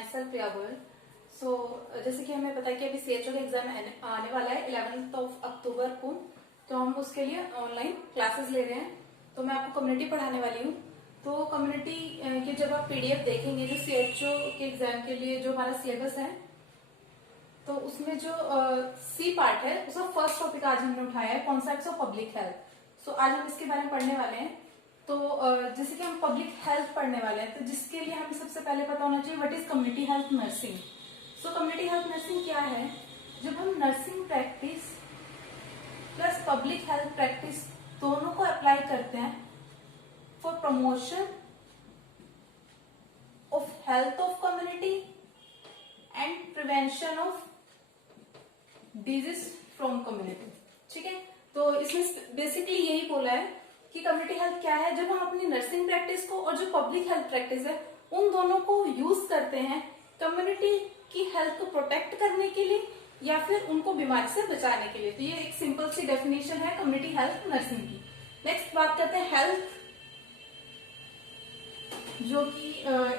My self प्रिया गोयल। सो जैसे कि हमें पता है कि अभी सीएचओ का एग्जाम आने वाला है 11 अक्टूबर को, तो हम उसके लिए ऑनलाइन क्लासेस ले रहे हैं। तो मैं आपको कम्युनिटी पढ़ाने वाली हूँ। तो कम्युनिटी के जब आप पीडीएफ देखेंगे जो सीएचओ के एग्जाम के लिए जो हमारा सिलेबस है, तो उसमें जो सी पार्ट है उसका फर्स्ट टॉपिक आज हमने उठाया है, कॉन्सेप्ट्स ऑफ पब्लिक हेल्थ। सो आज हम इसके बारे में पढ़ने वाले हैं। तो जैसे कि हम पब्लिक हेल्थ पढ़ने वाले हैं, तो जिसके लिए हमें सबसे पहले पता होना चाहिए what is community health nursing. So community health nursing क्या है? जब हम nursing practice plus public health practice दोनों को अप्लाई करते हैं for promotion of health of community and prevention of disease from community. ठीक है, तो इसमें बेसिकली यही बोला है कि कम्युनिटी हेल्थ क्या है। जब हम अपनी नर्सिंग प्रैक्टिस को और जो पब्लिक हेल्थ प्रैक्टिस है उन दोनों को यूज करते हैं कम्युनिटी की हेल्थ को प्रोटेक्ट करने के लिए या फिर उनको बीमारी से बचाने के लिए। तो ये एक सिंपल सी डेफिनेशन है कम्युनिटी हेल्थ नर्सिंग की। नेक्स्ट बात करते हैं हेल्थ, जो कि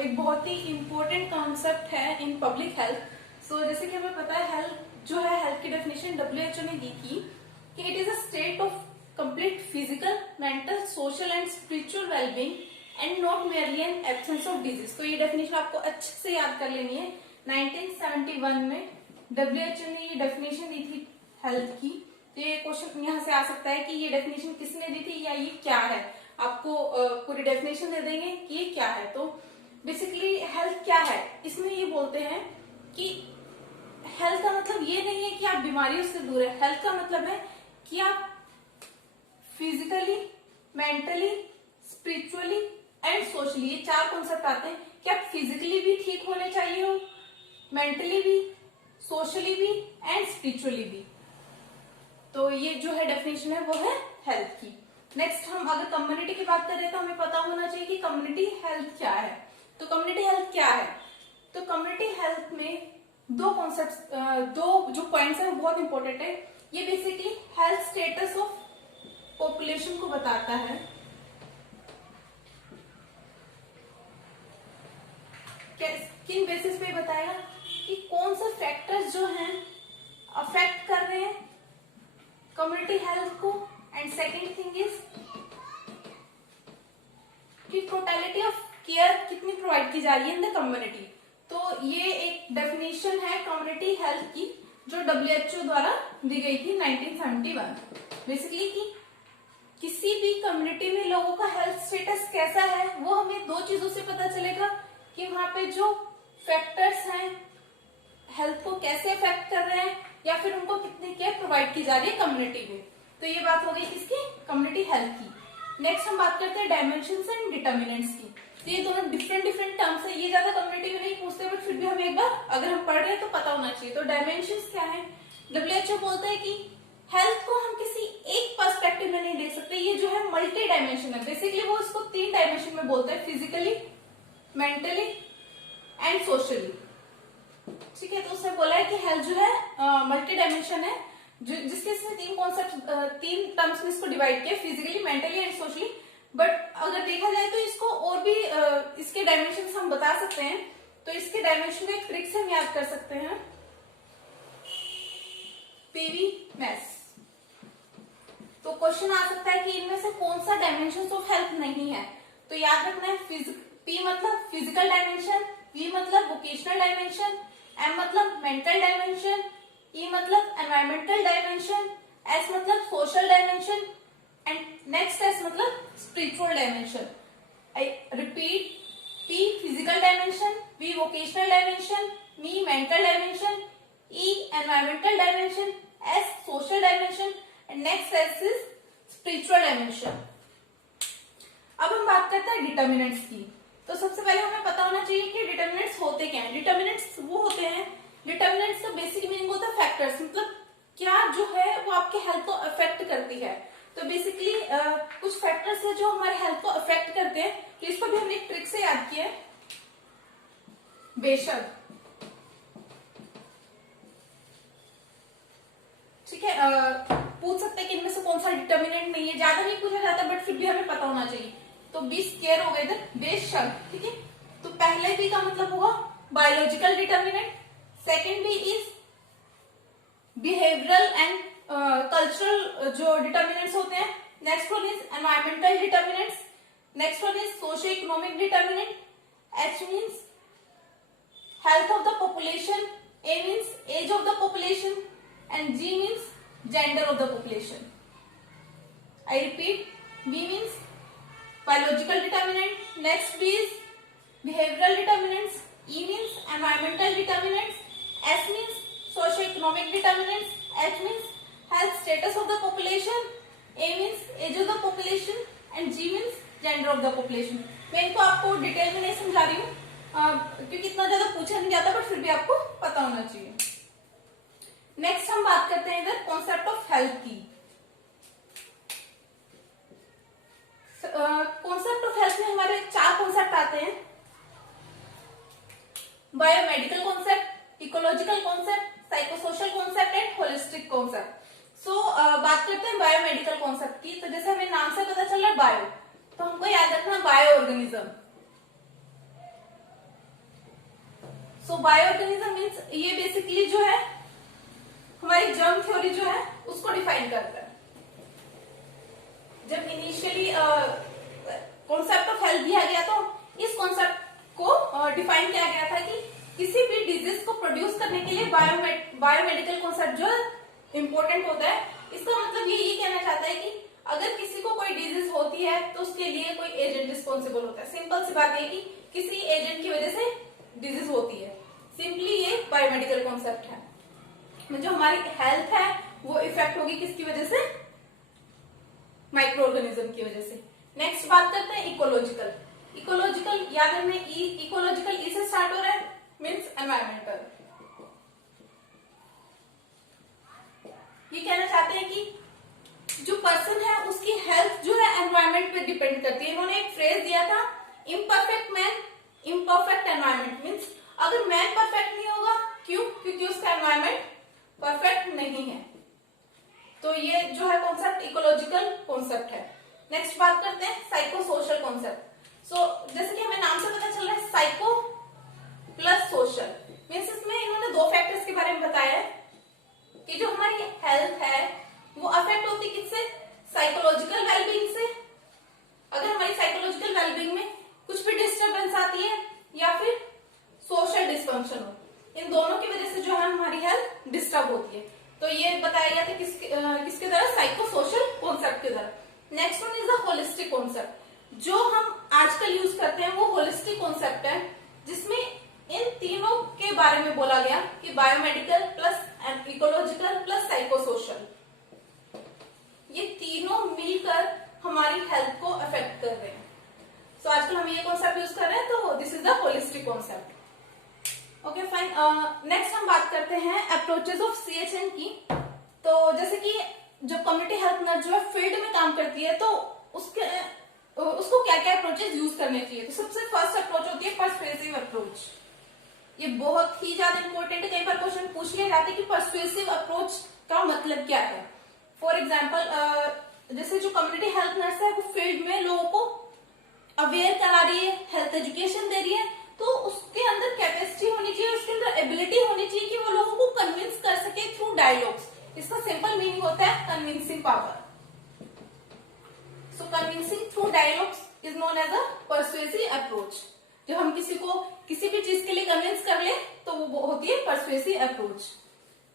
एक बहुत ही इंपॉर्टेंट कॉन्सेप्ट है इन पब्लिक हेल्थ। सो जैसे कि हमें पता है हेल्थ जो है, हेल्थ की डेफिनेशन WHO ने दी थी कि it is a state of complete physical, mental, social and spiritual wellbeing and not merely N absence of disease. तो ये डेफिनेशन आपको अच्छे से याद कर लेनी है। 1971 में WHO ने ये डेफिनेशन दी थी हेल्थ की। तो ये क्वेश्चन यहाँ से आ सकता है कि ये डेफिनेशन किसने दी थी या ये क्या है। आपको पूरी डेफिनेशन दे देंगे कि ये क्या है। तो बेसिकली हेल्थ क्या है, इसमें ये बोलते हैं कि हेल्थ का मतलब ये नहीं है कि आप बीमारियों से दूर है। हेल्थ का मतलब है कि आप physically, mentally, spiritually and socially, ये चार कॉन्सेप्ट आते हैं कि आप फिजिकली भी ठीक होने चाहिए हो, मेंटली भी, सोशली भी एंड स्पिरिचुअली भी। तो ये जो है डेफिनेशन है वो है हेल्थ की। नेक्स्ट हम अगर कम्युनिटी की बात करें तो हमें पता होना चाहिए कि कम्युनिटी हेल्थ क्या है। तो कम्युनिटी हेल्थ क्या है? तो कम्युनिटी हेल्थ में दो कॉन्सेप्ट, दो जो पॉइंट्स है वो बहुत इंपॉर्टेंट है। ये basically health status of population को बताता है। किन बेसिस पे बताएगा कि कौन से फैक्टर्स जो हैं अफेक्ट कर रहे हैं कम्युनिटी हेल्थ को। एंड सेकेंड थिंग इज कि टोटलिटी ऑफ केयर कितनी प्रोवाइड की जा रही है इन द कम्युनिटी। तो ये एक डेफिनेशन है कम्युनिटी हेल्थ की जो WHO द्वारा दी गई थी 1971। बेसिकली कि किसी भी कम्युनिटी में लोगों का हेल्थ स्टेटस कैसा है वो हमें दो चीजों से पता चलेगा कि वहां पे जो फैक्टर्स हैं हेल्थ को कैसे अफेक्ट कर रहे हैं या फिर उनको कितनी केयर प्रोवाइड की जा रही है कम्युनिटी में। तो ये बात हो गई किसकी? कम्युनिटी हेल्थ की। नेक्स्ट हम बात करते हैं डायमेंशंस एंड डिटर्मिनेंट्स की। तो ये दोनों डिफरेंट टर्म्स है, ये ज्यादा कम्युनिटी में नहीं पूछते बट फिर भी हमें एक बार अगर हम पढ़ रहे हैं तो पता होना चाहिए। तो डायमेंशंस क्या है? WHO बोलता है कि हेल्थ को हम किसी एक पर्सपेक्टिव में नहीं देख सकते, ये जो है मल्टी डायमेंशन है। बेसिकली वो इसको 3 डायमेंशन में बोलते हैं, फिजिकली, मेंटली एंड सोशली। ठीक है, तो उसने बोला है कि हेल्थ जो है मल्टी डायमेंशन है, जिसके इसमें 3 कॉन्सेप्ट, 3 टर्म्स में इसको डिवाइड किया, physically, mentally and socially. But अगर देखा जाए तो इसको और भी इसके डायमेंशन हम बता सकते हैं। तो इसके डायमेंशन को एक ट्रिक से हम याद कर सकते हैं, PV मैथ्स। तो क्वेश्चन आ सकता है कि इनमें से कौन सा डायमेंशन ऑफ हेल्थ नहीं है। तो याद रखना है P मतलब फिजिकल डायमेंशन, V मतलब वोकेशनल डायमेंशन, M मतलब मेंटल डायमेंशन, E मतलब एनवायरमेंटल डायमेंशन, S मतलब social dimension and next S मतलब spiritual dimension. I repeat, P physical dimension, V vocational dimension, E mental dimension, E environmental dimension, S social dimension and next S is spiritual dimension. अब हम बात करते हैं determinants की। तो सबसे पहले हमें पता होना चाहिए कि डिटर्मिनेंट्स होते क्या हैं। डिटर्मिनेंट्स वो होते हैं, डिटर्मिनेंट्स का बेसिक मीनिंग होता है फैक्टर्स, मतलब क्या जो है वो आपके हेल्थ को अफेक्ट करती है। तो बेसिकली कुछ फैक्टर्स है जो हमारे हेल्थ को अफेक्ट करते हैं। तो इसको भी हमने एक ट्रिक से याद किया है, बेशक। ठीक है, पूछ सकते हैं कि इनमें से कौन सा डिटर्मिनेंट नहीं है, ज्यादा नहीं पूछा जाता बट फिर भी हमें पता होना चाहिए। तो 20 केयर हो गए इधर, बेशक। ठीक है, तो पहले भी का मतलब होगा biological determinant, second B is behavioural and cultural जो डिटर्मिनेंट्स होते हैं, next one is environmental determinants, next one is socio economic determinant, H means health of the population, A means age of the population, and G means gender of the population. I repeat, B means biological determinant, next B is behavioral determinants, E means environmental determinants, S means socio-economic determinants, H means health status of the population, A means age of the population, and G means gender of the population. मैं इनको आपको detail में नहीं समझा रही हूँ क्योंकि इतना ज्यादा पूछा नहीं जाता, बट फिर भी आपको पता होना चाहिए। नेक्स्ट हम बात करते हैं इधर कॉन्सेप्ट ऑफ हेल्थ की। कॉन्सेप्ट ऑफ हेल्थ में हमारे 4 कॉन्सेप्ट आते हैं, biomedical concept, ecological concept, psychosocial concept and holistic concept. So बात करते हैं बायोमेडिकल कॉन्सेप्ट की। तो जैसे हमें नाम से पता चल रहा है बायो, तो हमको याद रखना बायो ऑर्गेनिज्म। सो बायो ऑर्गेनिज्म मीन्स ये बेसिकली जो है हमारी जर्म थ्योरी जो है उसको डिफाइन करता है। जब इनिशियली कॉन्सेप्ट ऑफ हेल्थ दिया गया तो इस कॉन्सेप्ट को डिफाइन किया गया था कि किसी भी डिजीज को प्रोड्यूस करने के लिए बायोमेडिकल कॉन्सेप्ट जो इम्पोर्टेंट होता है। इसका मतलब ये कहना चाहता है कि अगर किसी को कोई डिजीज होती है तो उसके लिए कोई एजेंट रिस्पॉन्सिबल होता है। सिंपल सी बात है कि किसी एजेंट की वजह से डिजीज होती है, सिंपली ये बायोमेडिकल कॉन्सेप्ट है। जो हमारी हेल्थ है वो इफेक्ट होगी किसकी वजह से, माइक्रो ऑर्गेनिज्म की वजह से। नेक्स्ट बात करते हैं इकोलॉजिकल। इकोलॉजिकल याद रखना, इकोलॉजिकल ई से स्टार्ट हो रहा है, मीन्स एनवायरमेंटल। ये कहना चाहते हैं कि जो पर्सन है उसकी हेल्थ जो है एनवायरमेंट पे डिपेंड करती है। इन्होंने एक फ्रेज दिया था, imperfect man imperfect environment, means अगर मैन परफेक्ट नहीं होगा, क्यों? क्योंकि उसका एनवायरमेंट परफेक्ट नहीं है। तो ये जो है कॉन्सेप्ट इकोलॉजिकल कॉन्सेप्ट है। नेक्स्ट बात करते हैं साइको सोशल कॉन्सेप्ट। सो जैसे कि हमें नाम से पता चल रहा है साइको प्लस सोशल, मीन्स इसमें इन्होंने 2 फैक्टर्स के बारे में बताया है कि जो हमारी हेल्थ है वो अफेक्ट होती है किससे, साइकोलॉजिकल वेलबींग से। अगर हमारी साइकोलॉजिकल वेलबींग में कुछ भी डिस्टर्बेंस आती है या फिर सोशल डिस्फंक्शन हो, इन दोनों की वजह से जो है हमारी हेल्थ डिस्टर्ब होती है। तो ये बताया गया था किसके तरह, साइको सोशल कॉन्सेप्ट के तरह। Next one is a holistic concept. जो हम आजकल यूज करते हैं वो होलिस्टिक कॉन्सेप्ट है, जिसमें इन तीनों के बारे में बोला गया कि biomedical plus ecological plus psycho social, ये तीनों मिलकर हमारी हेल्थ को अफेक्ट कर रहे हैं। सो आजकल हम ये कॉन्सेप्ट यूज कर रहे हैं, तो this is the holistic concept. Okay fine. Next हम बात करते हैं अप्रोचेस ऑफ सीएचएन की। तो जैसे कि जब कम्युनिटी हेल्थ नर्स जो है फील्ड में काम करती है तो उसको क्या क्या अप्रोचेस यूज करने चाहिए। तो सबसे फर्स्ट अप्रोच होती है पर्सुएसिव अप्रोच। ये बहुत ही ज्यादा इंपॉर्टेंट है, कई बार क्वेश्चन पूछ लिए जाते हैं कि पर्सुएसिव अप्रोच का मतलब क्या है। फॉर एग्जाम्पल जैसे जो कम्युनिटी हेल्थ नर्स है वो फील्ड में लोगों को अवेयर करा रही है, हेल्थ एजुकेशन दे रही है, तो उसके अंदर कैपेसिटी होनी चाहिए, उसके अंदर एबिलिटी होनी चाहिए कि वो लोगों को कन्विंस कर सके थ्रू डायलॉग्स। इसका सिंपल मीनिंग होता है convincing power. So convincing through dialogues is known as a persuasive approach. जब हम किसी को किसी भी चीज के लिए कन्विंस कर ले तो वो होती है पर्सुएसिव अप्रोच।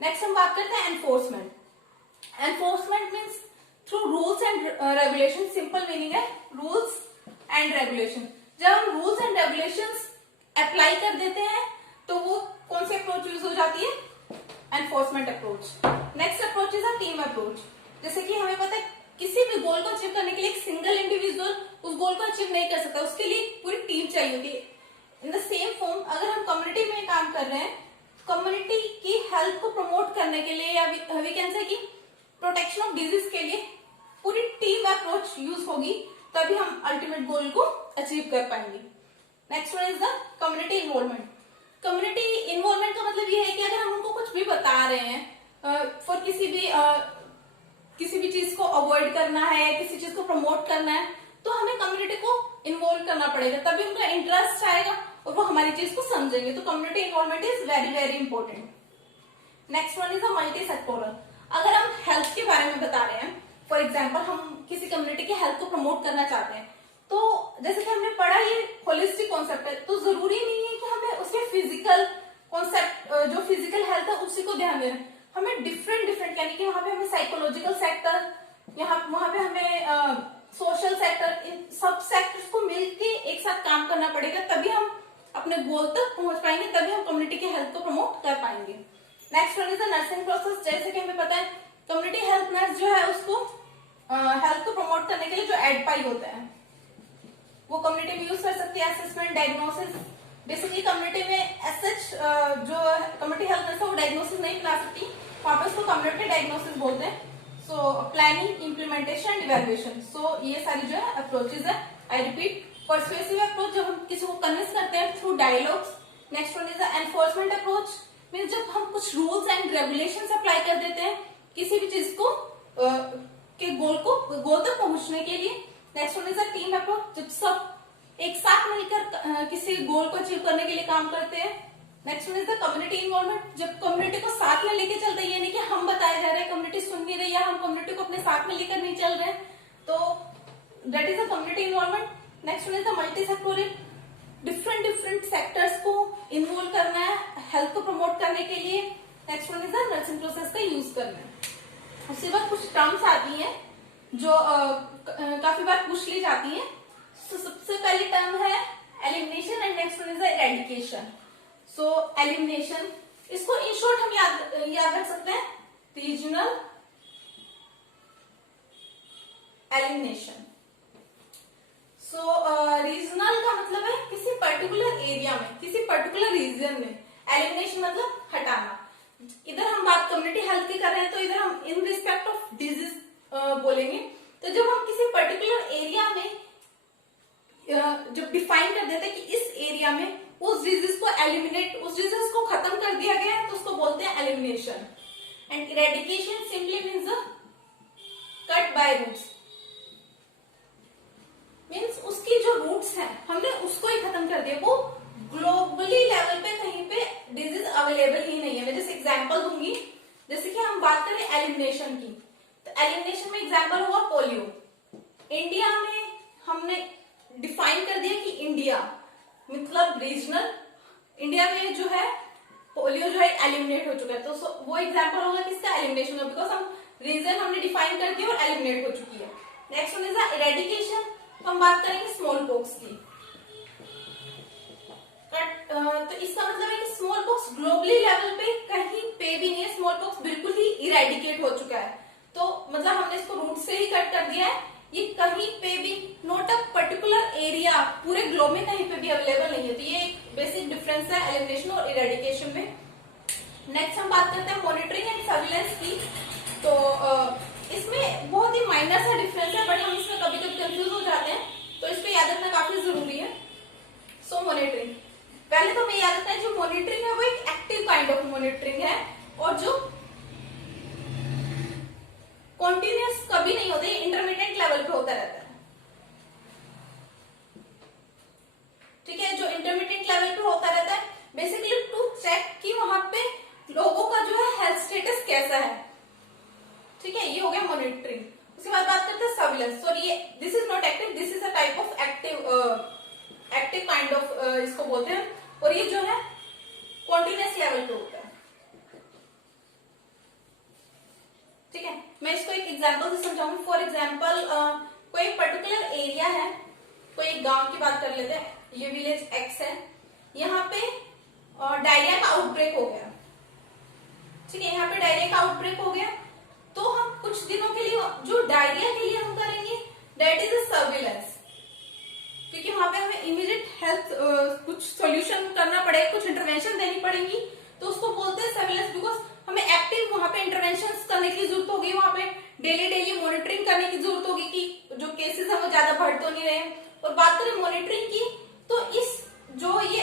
नेक्स्ट हम बात करते हैं enforcement. Enforcement means through rules and regulation. Simple meaning है रूल्स एंड रेगुलेशन। जब हम रूल्स एंड रेगुलेशंस अप्लाई कर देते हैं तो वो कौन सी अप्रोच यूज हो जाती है, enforcement approach. Next approach is a team approach. जैसे कि हमें पता है किसी भी गोल को अचीव करने के लिए एक सिंगल इंडिविजुअल उस गोल को अचीव नहीं कर सकता, उसके लिए पूरी टीम चाहिए होती है। इन द सेम फॉर्म अगर हम कम्युनिटी में काम कर रहे हैं, कम्युनिटी की हेल्थ को प्रमोट करने के लिए या वी कैन से कि प्रोटेक्शन ऑफ डिजीज के लिए पूरी टीम अप्रोच यूज होगी, तभी हम अल्टीमेट गोल को अचीव कर पाएंगे। Next one is the community involvement. Community involvement का मतलब ये है कि अगर हम उनको कुछ भी बता रहे हैं फॉर किसी भी चीज को अवॉइड करना है, किसी चीज को प्रमोट करना है, तो हमें कम्युनिटी को इन्वॉल्व करना पड़ेगा, तभी उनका इंटरेस्ट आएगा और वो हमारी चीज को समझेंगे। तो community involvement is very very important. Next one is a multi sectoral. अगर हम हेल्थ के बारे में बता रहे हैं, फॉर एग्जाम्पल हम किसी कम्युनिटी के हेल्थ को प्रमोट करना चाहते हैं, तो जैसे कि हमने पढ़ा ये होलिस्टिक कॉन्सेप्ट है, तो जरूरी नहीं है कि हमें उसके फिजिकल कॉन्सेप्ट जो फिजिकल हेल्थ है उसी को ध्यान देना है। हमें डिफरेंट डिफरेंट यानी कि वहां पे हमें साइकोलॉजिकल सेक्टर, वहां पे हमें सोशल सेक्टर, इन सब सेक्टर्स को मिलके एक साथ काम करना पड़ेगा, तभी हम अपने गोल तक पहुंच पाएंगे, तभी हम कम्युनिटी के हेल्थ को प्रमोट कर पाएंगे। Next one is the nursing process. जैसे कि हमें पता है कम्युनिटी हेल्थ नर्स जो है उसको हेल्थ को प्रमोट करने के लिए जो एडपाई होता है वो कम्युनिटी में यूज कर सकती है, असेसमेंट, डायग्नोसिस। बेसिकली कम्युनिटी में एसएच जो कम्युनिटी हेल्थ नर्स है वो डायग्नोसिस नहीं बना सकती, वहां पे उसको कम्युनिटी डायग्नोसिस बोलते हैं। So planning, implementation and evaluation, so ये सारी जो है अप्रोचेज है। आई रिपीट, पर्सुएसिव अप्रोच जब हम किसी को कन्विंस करते हैं through dialogues. Next one is the enforcement approach, means जब हम कुछ रूल्स एंड रेगुलेशंस अप्लाई कर देते हैं किसी भी चीज को के गोल तक पहुंचने के लिए। Next one is the team approach, जब सब एक साथ मिलकर किसी गोल को अचीव करने के लिए काम करते हैं। Next one is the community involvement, जब कम्युनिटी को साथ में लेके चलते हैं, यानी कि हम बताए जा रहे हैं, कम्युनिटी सुन नहीं रही, या हम कम्युनिटी को अपने साथ में लेकर नहीं चल रहे हैं, तो that is the community involvement. Next one is the multi sectoral, different different sectors को इन्वॉल्व करना है हेल्थ को प्रमोट करने के लिए। Next one is the nursing process का यूज करना है। उसके बाद कुछ टर्म्स आती हैं जो काफी बार पूछ ली जाती है। तो सबसे पहली टर्म है elimination and next one is the eradication. So elimination, इसको इन शॉर्ट हम याद रख सकते हैं, रीजनल एलिमिनेशन। सो रीजनल का मतलब है किसी पर्टिकुलर एरिया में, किसी पर्टिकुलर रीजन में, एलिमिनेशन मतलब हटाना। इधर हम बात कम्युनिटी हेल्थ की कर रहे हैं, तो इधर हम इन रिस्पेक्ट ऑफ डिजीज बोलेंगे। तो जब हम किसी पर्टिकुलर एरिया में जब डिफाइन कर देते हैं कि इस एरिया में उस डिजीज को एलिमिनेट, उस डिजीज को खत्म कर दिया गया है, तो उसको बोलते हैं elimination. And eradication simply means cut by roots, means उसकी जो रूट्स हैं हमने उसको ही खत्म कर दिया, वो ग्लोबली लेवल पे कहीं पे डिजीज अवेलेबल ही नहीं है। मैं जैसे एग्जांपल दूंगी, जैसे कि हम बात करें एलिमिनेशन की, तो एलिमिनेशन में एग्जांपल हुआ पोलियो। इंडिया में हमने डिफाइन कर दिया कि इंडिया मतलब रीजनल, इंडिया में जो है पोलियो जो है एलिमिनेट हो चुका है, तो वो एग्जांपल होगा किसका, एलिमिनेशन का, बिकॉज हम रीजन हमने डिफाइन कर दिया और एलिमिनेट हो चुकी है। Next one is the eradication, हम बात करेंगे स्मॉल पॉक्स की। तो इसका मतलब है कि स्मॉल पॉक्स ग्लोबली लेवल पे कहीं पे भी नहीं है, स्मॉल पॉक्स बिल्कुल ही इरेडिकेट हो चुका है। तो मतलब हमने इसको रूट से ही कट कर दिया है, ये कहीं पे भी, नॉट अ पर्टिकुलर एरिया, पूरे ग्लोब में कहीं पे भी अवेलेबल नहीं है। तो ये एक बेसिक डिफरेंस है एलिमिनेशन और इरेडिकेशन में। नेक्स्ट हम बात करते हैं मॉनिटरिंग एंड सर्विलेंस की। तो इसमें बहुत ही माइनर सा डिफरेंस है, बट हम इसमें कभी कभी कंफ्यूज हो जाते हैं, तो इसको याद रखना काफी जरूरी है। सो मॉनिटरिंग, पहले तो हमें याद रखना है जो मॉनिटरिंग है वो एक एक्टिव काइंड ऑफ मॉनिटरिंग है, और जो कॉन्टिन्यूस कभी नहीं होते, इंटरमीडिएट लेवल पे होता रहता है। ठीक है, जो इंटरमीडिएट लेवल पे होता रहता है, बेसिकली टू चेक कि वहां पे लोगों का जो है हेल्थ स्टेटस कैसा है। ठीक है, ये हो गया मॉनिटरिंग। उसके बाद बात करते हैं सर्विलेंस। सॉरी, ये this is not active, this is a type of active kind of इसको बोलते हैं, और ये जो है कॉन्टिन्यूस लेवल पे होता है। ठीक है, मैं इसको एक एग्जांपल से समझाऊंगी। फॉर एग्जांपल कोई पर्टिकुलर एरिया है, कोई एक गांव की बात कर लेते हैं, ये विलेज एक्स है, यहाँ पे डायरिया का आउटब्रेक हो गया। ठीक है, यहाँ पे डायरिया का आउटब्रेक हो गया, तो हम कुछ दिनों के लिए जो डायरिया के लिए हम करेंगे दैट इज अ सर्विलेंस, क्योंकि वहां पे हमें इमीडिएट हेल्थ कुछ सॉल्यूशन करना पड़ेगा, कुछ इंटरवेंशन देनी पड़ेगी, तो उसको बोलते हैं सर्विलेंस। बिकॉज हमें एक्टिव वहां पे इंटरवेंशन करने की जरूरत होगी, वहां पे डेली मॉनिटरिंग करने की जरूरत होगी कि जो केसेस है वो ज्यादा बढ़ तो नहीं रहे। और बात करें मॉनिटरिंग की, तो इस जो ये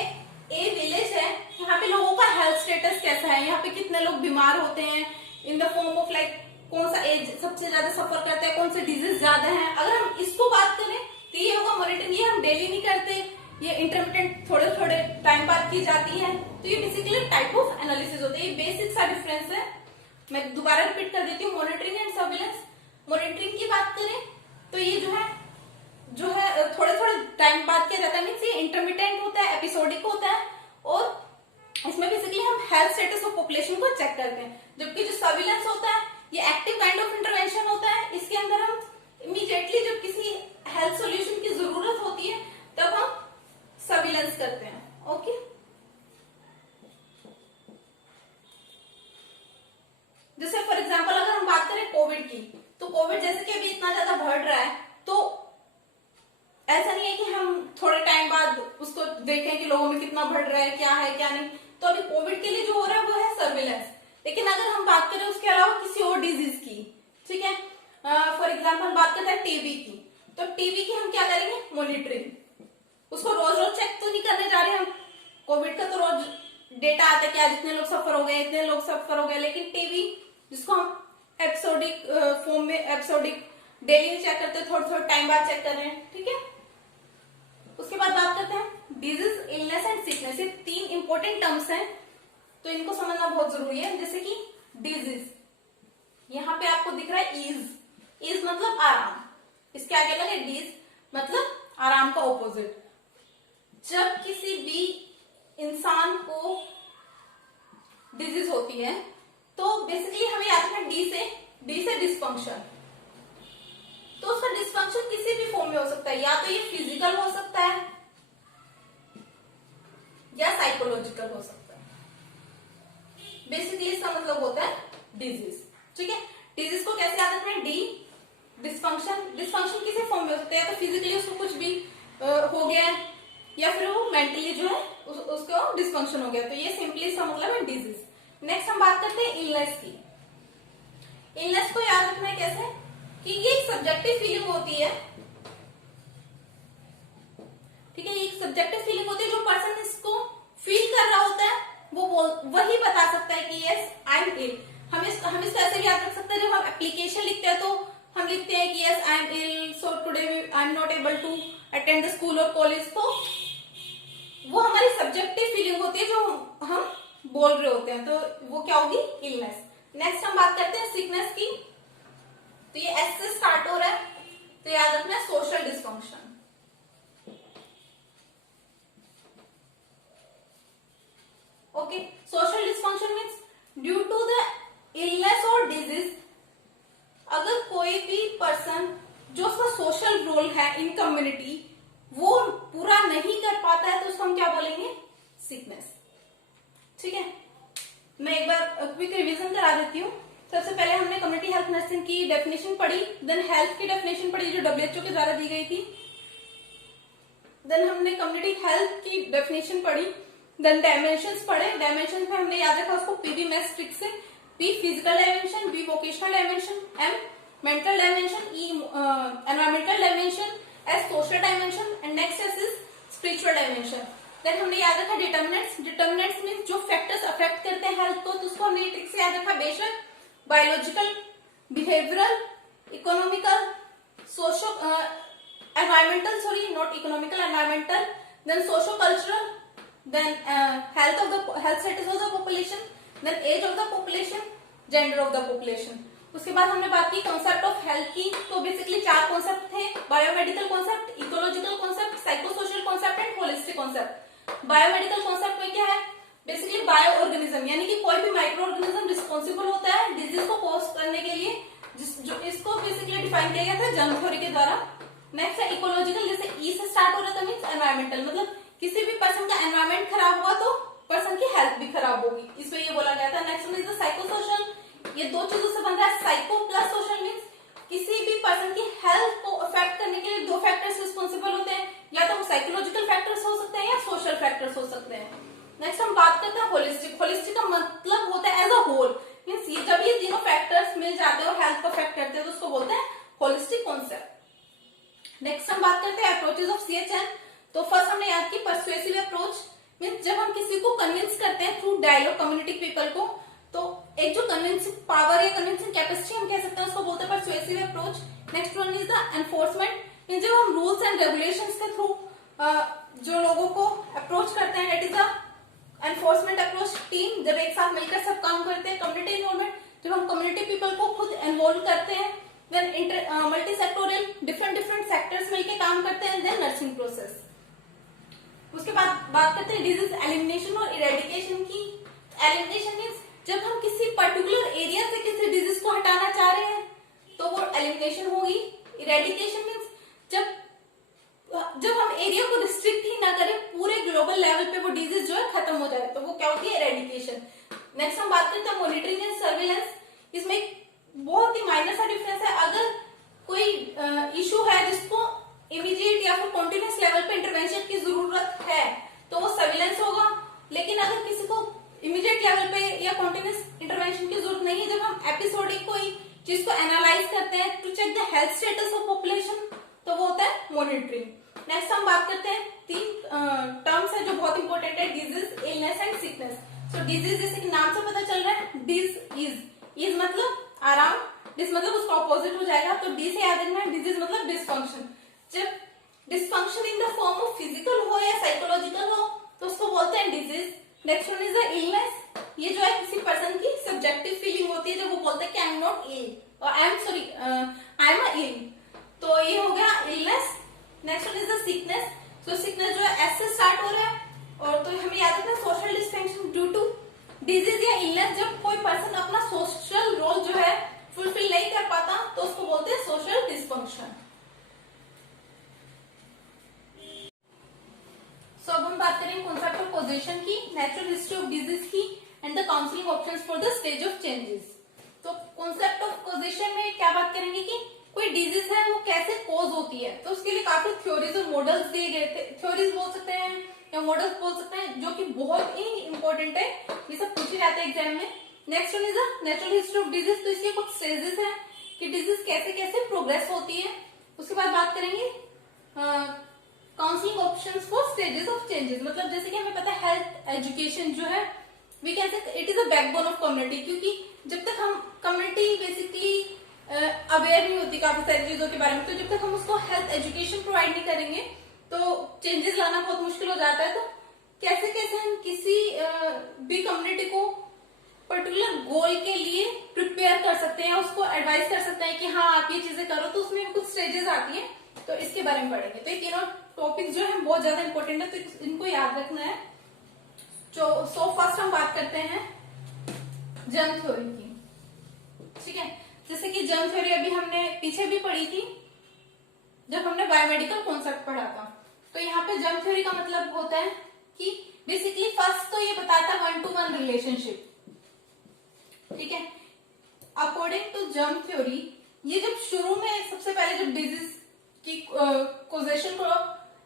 ए विलेज है, यहाँ पे लोगों का हेल्थ स्टेटस कैसा है, यहाँ पे कितने लोग बीमार होते हैं in the form of like कौन सा एज सबसे ज्यादा सफर करता है, कौन से डिजीज ज्यादा है। अगर हम इसको बात करें तो ये होगा मॉनिटरिंग। ये हम डेली नहीं करते, ये इंटरमिटेंट थोड़े थोड़े टाइम बाद की जाती है। तो ये बेसिकली टाइप ऑफ एनालिसिस होते हैं। ये बेसिक सा डिफरेंस है। मैं दोबारा रिपीट कर देती हूँ। Monitoring and surveillance. मॉनिटरिंग की बात करें तो ये जो है थोड़े थोड़े टाइम बाद किया जाता है, मीन्स ये इंटरमिटेंट होता है, एपिसोडिक होता है, और इसमें बेसिकली हम हेल्थ स्टेटस ऑफ पॉपुलेशन को चेक करते हैं। जबकि जो सर्विलेंस होता है ये एक्टिव काइंड ऑफ इंटरवेंशन होता है। इसके अंदर हम इमीडिएटली जब किसी हेल्थ सॉल्यूशन की जरूरत होती है तब हम सर्विलेंस करते हैं। ओके, जैसे फॉर एग्जांपल अगर हम बात करें कोविड की, तो कोविड जैसे कि अभी इतना ज्यादा बढ़ रहा है, तो ऐसा नहीं है कि हम थोड़े टाइम बाद उसको देखें कि लोगों में कितना बढ़ रहा है, क्या है क्या नहीं। तो अभी कोविड के लिए जो हो रहा है वो है सर्विलेंस। लेकिन अगर हम बात करें उसके अलावा किसी और डिजीज की, ठीक है, फॉर एग्जाम्पल बात करते हैं टीबी की, तो टीबी की हम क्या करेंगे, मॉनिटरिंग। उसको रोज रोज चेक तो नहीं करने जा रहे हम। कोविड का तो रोज डेटा आता है कि आज इतने लोग सफर हो गए, इतने लोग सफर हो गए। लेकिन टीबी जिसको हम एपिसोडिक फॉर्म में, एपिसोडिक डेली चेक करते हैं, थोड़े थोड़े टाइम बाद चेक कर रहे हैं, ठीक है। उसके बाद बात करते हैं डिजीज, इलनेस एंड सिकनेस। ये तीन इंपॉर्टेंट टर्म्स हैं, तो इनको समझना बहुत जरूरी है। जैसे कि डिजीज, यहाँ पे आपको दिख रहा है इज मतलब आराम, इसके आगे लगे डीज मतलब आराम का ऑपोजिट। जब किसी भी इंसान को डिजीज होती है तो बेसिकली हमें याद रखना डी से डिस्फंक्शन। तो उसका डिस्फंक्शन किसी भी फॉर्म में हो सकता है, या तो ये फिजिकल हो सकता है या साइकोलॉजिकल हो सकता है। बेसिकली इसका मतलब होता है डिजीज, ठीक है। डिजीज को कैसे याद रखना है, डी डिस्फंक्शन किसी फॉर्म में हो सकता है, या तो फिजिकली उसको कुछ भी हो गया है, या फिर वो मेंटली जो है उसको डिस्फंक्शन हो गया। तो ये सिंपली इसका मतलब है डिजीज। नेक्स्ट हम बात करते हैं इलनेस की। इलनेस को याद रखना है कैसे, कि ये एक सब्जेक्टिव फीलिंग होती है, ठीक है। ये एक सब्जेक्टिव फीलिंग होती है, जो पर्सन इसको फील कर रहा होता है वो वही बता सकता है कि यस आई एम इल। हम इसको ऐसे भी याद रख सकते हैं, जब हम एप्लीकेशन लिखते हैं तो हम लिखते हैं कि yes I am ill, so today I am not able to attend the school और कॉलेज। तो वो हमारी सब्जेक्टिव फीलिंग होती है जो हम बोल रहे होते हैं, तो वो क्या होगी, इलनेस। नेक्स्ट हम बात करते हैं सिकनेस की। तो ये एस से स्टार्ट हो रहा है, तो याद रखना है social dysfunction. Okay, social dysfunction means due to the illness और डिजीज, अगर कोई भी पर्सन जो उसका सोशल रोल है इन कम्युनिटी वो पूरा नहीं कर पाता है, तो उसको हम क्या बोलेंगे, सिकनेस, ठीक है। मैं एक बार क्विक रिवीजन करा देती हूँ। सबसे पहले हमने कम्युनिटी हेल्थ नर्सिंग की डेफिनेशन पढ़ी, देन हेल्थ की डेफिनेशन पढ़ी जो WHO के द्वारा दी गई थी, देन हमने कम्युनिटी हेल्थ की डेफिनेशन पढ़ी, देन डायमेंशंस पढ़े। डायमेंशन में हमने याद रखा उसको पीबी मैथ्स ट्रिक से, P physical dimension, B vocational dimension, M mental dimension, E environmental dimension, S social dimension and next S is spiritual dimension. Then हमने याद रखा डिटर्मिनेंट्स मींस जो फैक्टर्स अफेक्ट करते हैं हेल्थ को, तो उसको हमने ट्रिक से याद रखा, बेशक biological, behavioural, economical, socio environmental, sorry, not economical, environmental, then socio-cultural, then health status of the population, then age of the population, gender of the population. उसके बाद हमने बात की कॉन्सेप्ट ऑफ हेल्थ की। तो बेसिकली 4 कॉन्सेप्ट थे, biomedical concept, ecological concept, psychosocial concept and holistic concept. Biomedical concept में क्या है, बेसिकली बायो ऑर्गेनिज्म, यानी कि कोई भी माइक्रो ऑर्गेनिज्म रिस्पॉन्सिबल होता है डिजीज को कॉज करने के लिए, जो इसको बेसिकली डिफाइन किया गया था जर्म थ्योरी के द्वारा। नेक्स्ट है इकोलॉजिकल, जैसे ई से स्टार्ट हो रहा था, मीन्स एनवायरमेंटल, मतलब किसी भी पर्सन का एनवायरमेंट खराब हुआ तो पर्सन की हेल्थ भी खराब होगी, इसमें ये बोला गया था। नेक्स्ट इज द साइकोसोशल, ये 2 चीजों से बन रहा है, साइको प्लस सोशल, मीन्स किसी भी पर्सन की हेल्थ को अफेक्ट करने के लिए 2 फैक्टर्स रिस्पॉन्सिबल होते हैं, या तो साइकोलॉजिकल फैक्टर्स हो सकते हैं या सोशल फैक्टर्स हो सकते हैं। नेक्स्ट हम बात करते हैं होलिस्टिक। होलिस्टिक का मतलब होता है एज अ होल, मीन्स जब ये तीनों फैक्टर्स मिल जाते हैं और हेल्थ को अफेक्ट करते हैं तो उसको बोलते हैं होलिस्टिक कॉन्सेप्ट। नेक्स्ट हम बात करते हैं अप्रोचेस ऑफ CHN। तो फर्स्ट हमने याद की परसुएसिव अप्रोच, मीन्स जब हम किसी को कन्विंस करते हैं थ्रू डायलॉग कम्युनिटी पीपल को, तो एक जो कन्विंसिंग पावर या कन्विंसिंग कैपेसिटी हम कह सकते हैं उसको बोलते हैं persuasive approach. Next one is the enforcement, means जब हम रूल्स एंड रेगुलेशंस के थ्रू जो लोगों को अप्रोच करते हैं, that is the enforcement approach team. जब एक साथ मिलकर सब काम करते हैं। कम्युनिटी इन्वॉल्वमेंट, जब हम कम्युनिटी पीपल को खुद इन्वॉल्व करते हैं। Then multi sectoral, different different sectors मिलकर काम करते हैं। Then nursing process. उसके बाद बात करते हैं डिजीज एलिमिनेशन और इरेडिकेशन की। एलिमिनेशन मीन्स जब हम किसी पर्टिकुलर एरिया से किसी डिजीज को हटाना चाह रहे हैं तो वो एलिमिनेशन होगी। इरेडिकेशन मीन्स जब हम एरिया को रिस्ट्रिक्ट ही ना करें, पूरे ग्लोबल लेवल पे वो डिजीज जो है खत्म हो जाए, तो वो क्या होती है? इरेडिकेशन। नेक्स्ट हम बात करते हैं मॉनिटरिंग एंड सर्विलेंस। इसमें बहुत ही माइनर सा डिफरेंस है। अगर कोई इशू है जिसको इमीडिएट या फिर कॉन्टिन्यूस लेवल पे इंटरवेंशन की जरूरत है तो वो सर्विलेंस होगा। लेकिन अगर किसी को इमीडिएट लेवल पे या कॉन्टिन्यूस इंटरवेंशन की जरूरत नहीं है, जब हम एपिसोडिक कोई चीज को एनालाइज करते हैं to check the health status of population, तो वो होता है मॉनिटरिंग। नेक्स्ट हम बात करते हैं 3 टर्म्स है जो बहुत इंपॉर्टेंट है, disease, illness and sickness. So disease जैसे कि नाम से पता चल रहा है, इज मतलब आराम, डिस मतलब उसका ऑपोजिट हो जाएगा, तो डी से याद रखना है। डिजीज मतलब डिसफंक्शन। जब dysfunction in the form of physical हो या साइकोलॉजिकल हो तो उसको बोलते हैं disease. Next one is the illness. ये जो है किसी पर्सन की सब्जेक्टिव फीलिंग होती है जब वो बोलते हैं कि आई एम नॉट इल और आई एम इल, तो ये हो गया illness. Next one is the sickness. तो सिकनेस जो है एस से स्टार्ट हो रहा है, और तो हमें याद रखना है social dysfunction due to disease या इलनेस। जब कोई पर्सन अपना सोशल रोल जो है फुलफिल नहीं कर पाता तो उसको बोलते हैं सोशल डिस्फंक्शन। सो अब हम बात करेंगे कॉन्सेप्ट ऑफ पोजीशन की, नेचुरल हिस्ट्री ऑफ डिजीज की and the counselling options for the stage of changes. तो कॉन्सेप्ट ऑफ पोजीशन में क्या बात करेंगे कि कोई डिजीज है वो कैसे कोज होती है, तो उसके लिए काफी थ्योरीज और मॉडल्स दिए गए थे। थ्योरीज बोल सकते हैं या मॉडल्स बोल सकते हैं, जो कि बहुत ही इंपॉर्टेंट है, ये सब पूछे जाते हैं एग्जाम में। Next one is the natural history of disease. तो इसके कुछ स्टेजेस हैं कि डिजीज कैसे कैसे प्रोग्रेस होती है। उसके बाद बात करेंगे counselling options for stages of changes. मतलब जैसे कि हमें पता है हेल्थ एजुकेशन जो है we can say it is a backbone of community, क्योंकि जब तक हम कम्युनिटी बेसिकली अवेयर नहीं होती काफी सारी चीजों के बारे में, तो जब तक हम उसको हेल्थ एजुकेशन प्रोवाइड नहीं करेंगे तो चेंजेस लाना बहुत मुश्किल हो जाता है। तो कैसे कैसे हम किसी भी कम्युनिटी को पर्टिकुलर गोल के लिए प्रिपेयर कर सकते हैं, उसको एडवाइस कर सकते हैं कि हाँ आप ये चीजें करो, तो उसमें कुछ स्टेजेस आती है, तो इसके बारे में पढ़ेंगे। तो ये तीनों टॉपिक जो है बहुत ज्यादा इंपॉर्टेंट है, तो इनको याद रखना है। सो फर्स्ट हम बात करते हैं जर्म थ्योरी की, ठीक है। जैसे कि जर्म थ्योरी अभी हमने पीछे भी पढ़ी थी जब हमने बायोमेडिकल कॉन्सेप्ट पढ़ा था। तो यहाँ पे जर्म थ्योरी का मतलब होता है कि बेसिकली फर्स्ट तो ये बताता है 1-to-1 रिलेशनशिप, ठीक है। अकॉर्डिंग टू जर्म थ्योरी, ये जब शुरू में सबसे पहले जब डिजीज की कोजेशन को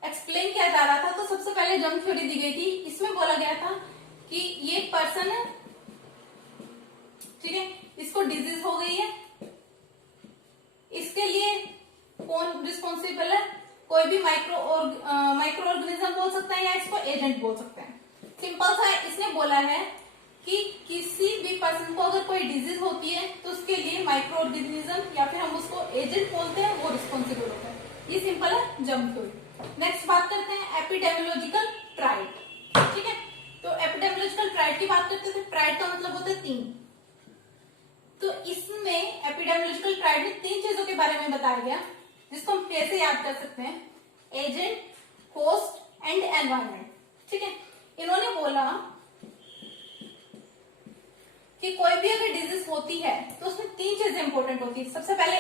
एक्सप्लेन किया जा रहा था तो सबसे पहले जर्म थ्योरी दी गई थी। इसमें बोला गया था कि ये एक पर्सन है, ठीक है, इसको डिजीज हो गई है, इसके लिए कौन रिस्पॉन्सिबल है? कोई भी माइक्रो ऑर्गेनिज्म बोल सकता है या इसको एजेंट बोल सकते हैं। सिंपल सा इसने बोला है कि किसी भी पर्सन को अगर कोई डिजीज होती है तो उसके लिए माइक्रो ऑर्गेनिज्म या फिर हम उसको एजेंट बोलते हैं, वो रिस्पॉन्सिबल होता है। ये सिंपल है जर्म थ्योरी। नेक्स्ट बात करते हैं एपिडेमियोलॉजिकल ट्राइड, ठीक है। तो एपिडेमियोलॉजिकल ट्राइड की बात करते हैं, ट्राइड का मतलब होता है 3। तो इसमें एपिडेमियोलॉजिकल ट्राइड में 3 चीजों के बारे में बताया गया जिसको हम कैसे याद कर सकते हैं, एजेंट, होस्ट एंड एनवायरमेंट, ठीक है। इन्होंने बोला कि कोई भी अगर डिजीज होती है तो उसमें 3 चीजें इंपॉर्टेंट होती है। सबसे पहले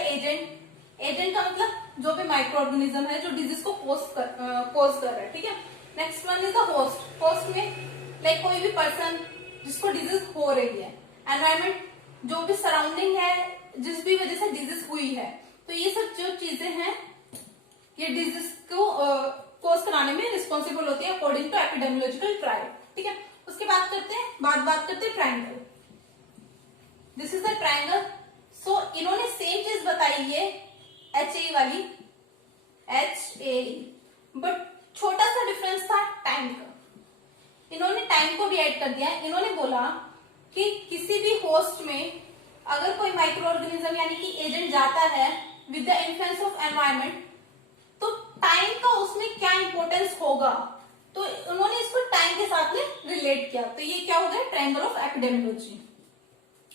एजेंट का मतलब जो भी माइक्रो ऑर्गेनिज्म है जो डिजीज को कोज कर रहा है, ठीक है। Next one is the host में लाइक कोई भी पर्सन जिसको डिजीज हो रही है, एनवायरमेंट जो भी सराउंडिंग है जिस भी वजह से डिजीज हुई है। तो ये सब जो चीजें हैं ये डिजीज को कोज कराने में रिस्पॉन्सिबल होती है अकॉर्डिंग टू एपिडेमियोलॉजिकल ट्राइड, ठीक है। उसके बात करते हैं triangle. This is the triangle. So इन्होंने सेम चीज बताई है HAE वाली, बट छोटा सा डिफरेंस था टाइम का। इन्होंने टाइम को भी ऐड कर दिया। इन्होंने बोला कि किसी भी होस्ट में अगर कोई माइक्रो ऑर्गेनिज्म यानी कि एजेंट जाता है with the influence of environment, तो टाइम का उसमें क्या इंपॉर्टेंस होगा तो उन्होंने इसको टाइम के साथ में रिलेट किया, तो ये क्या हो गया, ट्रायंगल ऑफ एपिडेमियोलॉजी।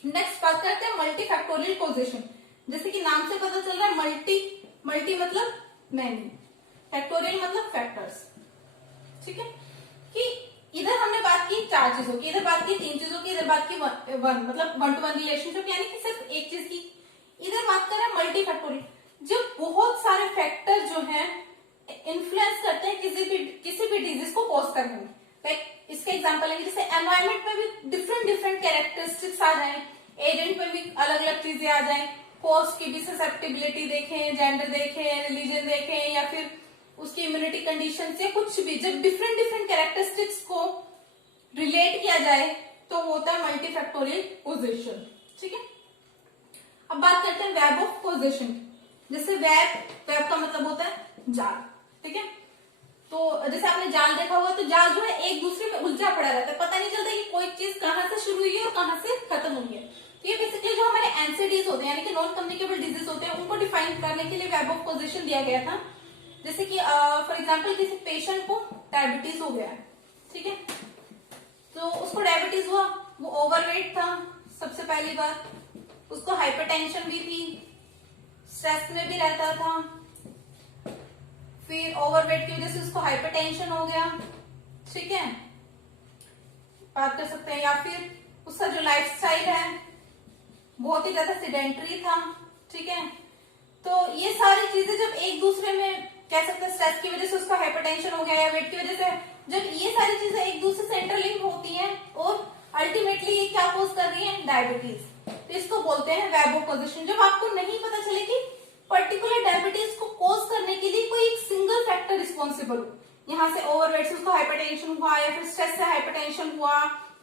नेक्स्ट बात करते हैं मल्टीफैक्टोरियल कॉजेशन। जैसे कि नाम से पता चल रहा है, मल्टी मतलब मैनी, फैक्टोरियल मतलब फैक्टर्स। ठीक है, कि इधर हमने बात की 4 चीजों की, इधर बात की 3 चीजों की, इधर बात की वन मतलब 1 to 1 रिलेशनशिप, यानी कि सिर्फ एक चीज की। इधर बात करें मल्टी फैक्टोरियल, जब बहुत सारे फैक्टर जो हैं इन्फ्लुएंस करते हैं किसी भी डिजीज को कॉज करने में। लाइक इसके एग्जांपल है, जैसे एनवायरमेंट में भी डिफरेंट कैरेक्टरिस्टिक्स आ जाए, एजेंट में भी अलग अलग चीजें आ जाए, कॉज की भी ससेप्टिबिलिटी देखें, जेंडर देखें, रिलीजन देखें, या फिर उसकी इम्यूनिटी कंडीशन या कुछ भी, जब डिफरेंट कैरेक्टरिस्टिक्स को रिलेट किया जाए तो होता है मल्टीफैक्टोरियल कॉजेशन। ठीक है, अब बात करते हैं वेब ऑफ कॉजेशन। जैसे वेब का मतलब होता है जाल। ठीक है, तो जैसे आपने जाल देखा होगा, तो जाल जो है एक दूसरे में उलझा पड़ा रहता है, पता नहीं चलता कि कोई चीज कहां से शुरू हुई है और कहां से खत्म हुई है। तो ये बेसिकली जो हमारे एनसीडीज होते हैं, यानी कि नॉन कम्युनिकेबल डिजीज होते हैं, उनको डिफाइन करने के लिए वेब ऑफ कॉजेशन दिया गया था। जैसे कि फॉर एग्जाम्पल किसी पेशेंट को डायबिटीज हो गया है, ठीक है, तो उसको डायबिटीज हुआ, वो ओवरवेट था सबसे पहली बात, उसको हाइपरटेंशन भी थी, स्ट्रेस में भी रहता था, फिर ओवरवेट की वजह से उसको हाइपरटेंशन हो गया। ठीक है, बात कर सकते हैं, या फिर उसका जो लाइफस्टाइल है बहुत ही ज्यादा सिडेंटरी था। ठीक है, तो ये सारी चीजें जब एक दूसरे में, कह सकते हैं स्ट्रेस की वजह से उसका हाइपरटेंशन हो गया या वेट की वजह से, जब ये सारी चीजें एक दूसरे से इंटरलिंक होती हैं और अल्टीमेटली ये क्या कॉज कर रही है, डायबिटीज, तो इसको बोलते हैं वेब ऑफ कॉजेशन। जब आपको नहीं पता चले कि पर्टिकुलर डायबिटीज को कॉज करने के लिए कोई एक सिंगल फैक्टर रिस्पॉन्सिबल हो, यहाँ से ओवरवेट से उसको हाइपरटेंशन हुआ, या फिर स्ट्रेस से हाइपरटेंशन हुआ,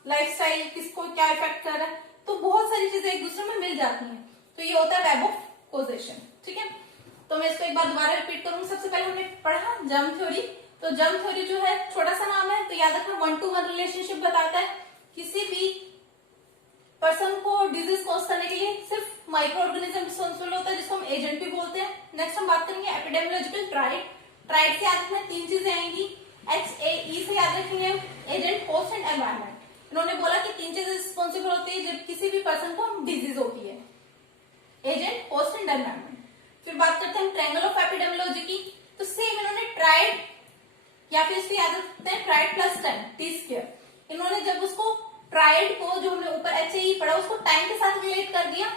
लाइफस्टाइल किसको क्या इफेक्ट कर रहा है, तो बहुत सारी चीजें एक दूसरे में मिल जाती हैं, तो ये होता है वेब ऑफ कॉजेशन। ठीक है, तो मैं इसको एक बार दोबारा रिपीट करूंगी। सबसे पहले हमने पढ़ा जर्म थ्योरी, तो जर्म थ्योरी जो है छोटा सा नाम है, तो याद रखना 1 to 1 रिलेशनशिप बताता है, किसी भी पर्सन को डिजीज कॉज करने के लिए सिर्फ माइक्रो ऑर्गेनिज्म रिस्पॉन्सिबल होता है, जिसको हम एजेंट भी बोलते हैं। नेक्स्ट हम बात करेंगे एपिडेमियोलॉजिकल ट्राइड से याद रखना 3 चीजें आएंगी, HAE से याद रखेंगे एजेंट, कॉज एंड एनवायरमेंट। इन्होंने बोला कि 3 चीजें रिस्पॉन्सिबल होती है जब किसी भी पर्सन को डिजीज होती है, एजेंट, कॉज एंड एनवायरमेंट। फिर बात करते हैं ट्रायंगल ऑफ एपिडेमियोलॉजी की, तो सेम इन्होंने ट्राइड या फिर इसको याद रखते हैं ट्राइड प्लस 10 टी स्क्वायर। इन्होंने जब उसको ट्राइड को, जो हमने ऊपर HAE पढ़ा, उसको टाइम के साथ रिलेट कर दिया,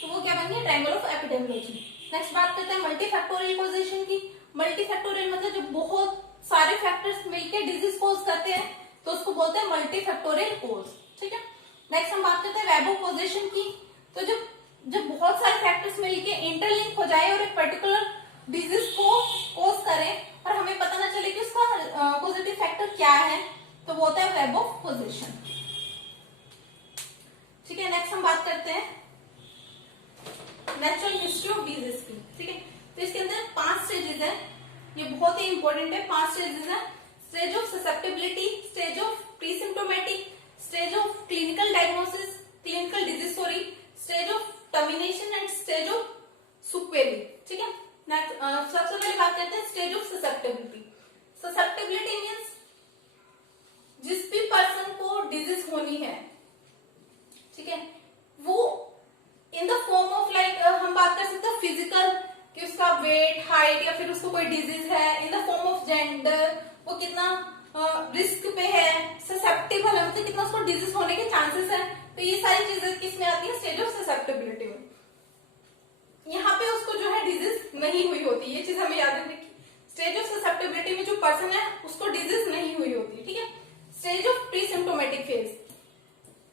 तो वो क्या बन गया, ट्रायंगल ऑफ एपिडेमियोलॉजी। नेक्स्ट बात करते हैं मल्टीफैक्टोरियल कॉजेशन की। मल्टीफैक्टोरियल मतलब जब बहुत सारे फैक्टर्स मिलकर डिजीज कॉज करते हैं, तो उसको बोलते हैं मल्टीफैक्टोरियल कॉज। ठीक है, नेक्स्ट हम बात करते हैं वेब ऑफ कॉजेशन की, तो जब बहुत सारे फैक्टर्स मिलके इंटरलिंक हो जाए और एक पर्टिकुलर डिजीज को कॉज करें और हमें पता ना चले कि उसका पॉजिटिव फैक्टर क्या है, तो वो होता है वेब ऑफ कॉजेशन। ठीक है, नेक्स्ट हम बात करते हैं नेचुरल हिस्ट्री ऑफ डिजीज की। ठीक है, तो इसके अंदर 5 स्टेजेस है, ये बहुत ही इंपॉर्टेंट है। 5 स्टेजेस है, stage of susceptibility, stage of pre symptomatic, stage of clinical diagnosis, clinical disease sorry, stage of termination and stage of sequelae. ठीक है, सबसे पहले बात करते हैं stage of susceptibility. Susceptibility means जिस भी पर्सन को डिजीज होनी है, ठीक है, वो in the form of like हम बात कर सकते हैं फिजिकल, कि उसका वेट, हाइट, या फिर उसको कोई डिजीज है, in the form of gender, वो कितना रिस्क पे है, ससेप्टिबल है, मतलब कितना उसको डिजीज होने के चांसेस है, तो ये सारी चीजें किसमें आती है, स्टेज ऑफ ससेप्टिबिलिटी में। यहाँ पे उसको जो है डिजीज नहीं हुई होती, ये चीज हमें याद रखनी। स्टेज ऑफ ससेप्टिबिलिटी में जो पर्सन है उसको डिजीज नहीं हुई होती। ठीक है, stage of pre symptomatic phase.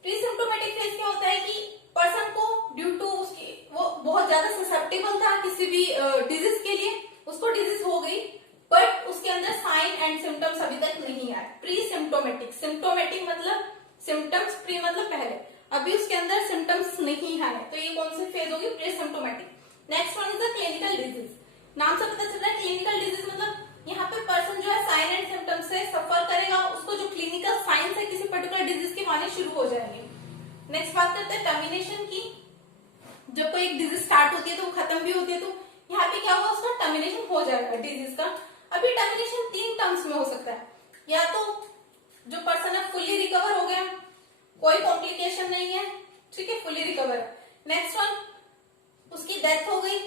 Pre symptomatic phase क्या होता है कि पर्सन को ड्यू टू उसकी वो बहुत ज्यादा ससेप्टिबल था किसी भी डिजीज के लिए, उसको डिजीज हो गई, बट उसके अंदर साइन एंड सिम्टम्स अभी तक नहीं आए। प्री सिम्टोमेटिक, सिम्टोमेटिक मतलब सिम्टम्स, प्री मतलब पहले, अभी उसके अंदर सिम्टम्स नहीं आए, तो ये कौन सी फेज होगी, pre symptomatic. Next one is the clinical disease. नाम से पता चल रहा है क्लिनिकल डिजीज मतलब यहाँ पे पर्सन जो है साइन एंड सिम्टम्स से सफर करेगा, उसको जो क्लिनिकल साइंस है किसी पर्टिकुलर डिजीज के आने शुरू हो जाएंगे। नेक्स्ट बात करते हैं टर्मिनेशन की। जब कोई एक डिजीज स्टार्ट होती है तो वो खत्म भी होती है, तो यहाँ पे क्या होगा, उसका टर्मिनेशन हो जाएगा डिजीज का। अभी टर्मिनेशन 3 टर्म्स में हो सकता है, या तो जो पर्सन है फुल्ली रिकवर हो गया, कोई कॉम्प्लिकेशन नहीं है, ठीक है, फुल्ली रिकवर है। नेक्स्ट वन, उसकी डेथ हो गई,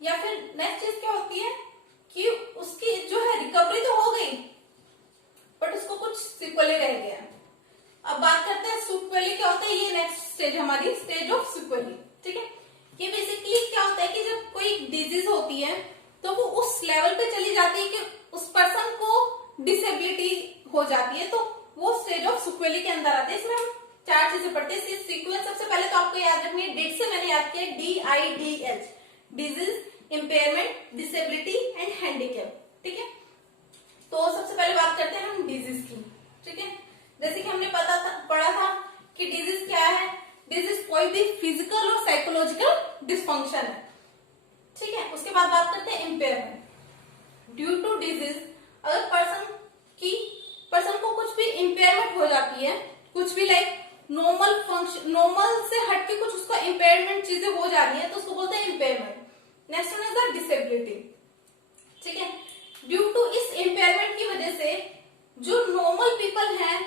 या फिर नेक्स्ट चीज क्या होती है कि उसकी जो है रिकवरी तो हो गई बट उसको कुछ सिक्वेली रह गया। अब बात करते हैं सिक्वेली क्या होता है, ये नेक्स्ट स्टेज हमारी स्टेज ऑफ सिक्वेली, ठीक है। ये बेसिकली क्या होता है कि जब कोई डिजीज होती है तो वो उस लेवल पे चली जाती है कि उस पर्सन को डिसेबिलिटी हो जाती है, तो वो स्टेज ऑफ सिक्वेली के अंदर आते हैं। इसमें हम 4 चीजें पढ़ते हैं सीक्वेंस। सबसे पहले तो आपको याद रखनी है, डिड से मैंने याद किया DIDH, disease, impairment, disability and handicap, ठीक है। तो सबसे पहले बात करते हैं हम डिजीज की, ठीक है। जैसे कि हमने पढ़ा था कि डिजीज क्या है, डिजीज कोई भी फिजिकल और साइकोलॉजिकल डिसफंक्शन है, ठीक है। उसके बाद बात करते हैं इम्पेयरमेंट। ड्यू टू डिजीज, अगर पर्सन को कुछ भी इम्पेयरमेंट हो जाती है, कुछ भी लाइक नॉर्मल फंक्शन, नॉर्मल से हटके कुछ उसका इम्पेयरमेंट चीजें हो जा रही है तो उसको बोलते हैं impairment. Next one is the disability, ठीक है। ड्यू टू इस इम्पेयरमेंट की वजह से जो नॉर्मल पीपल हैं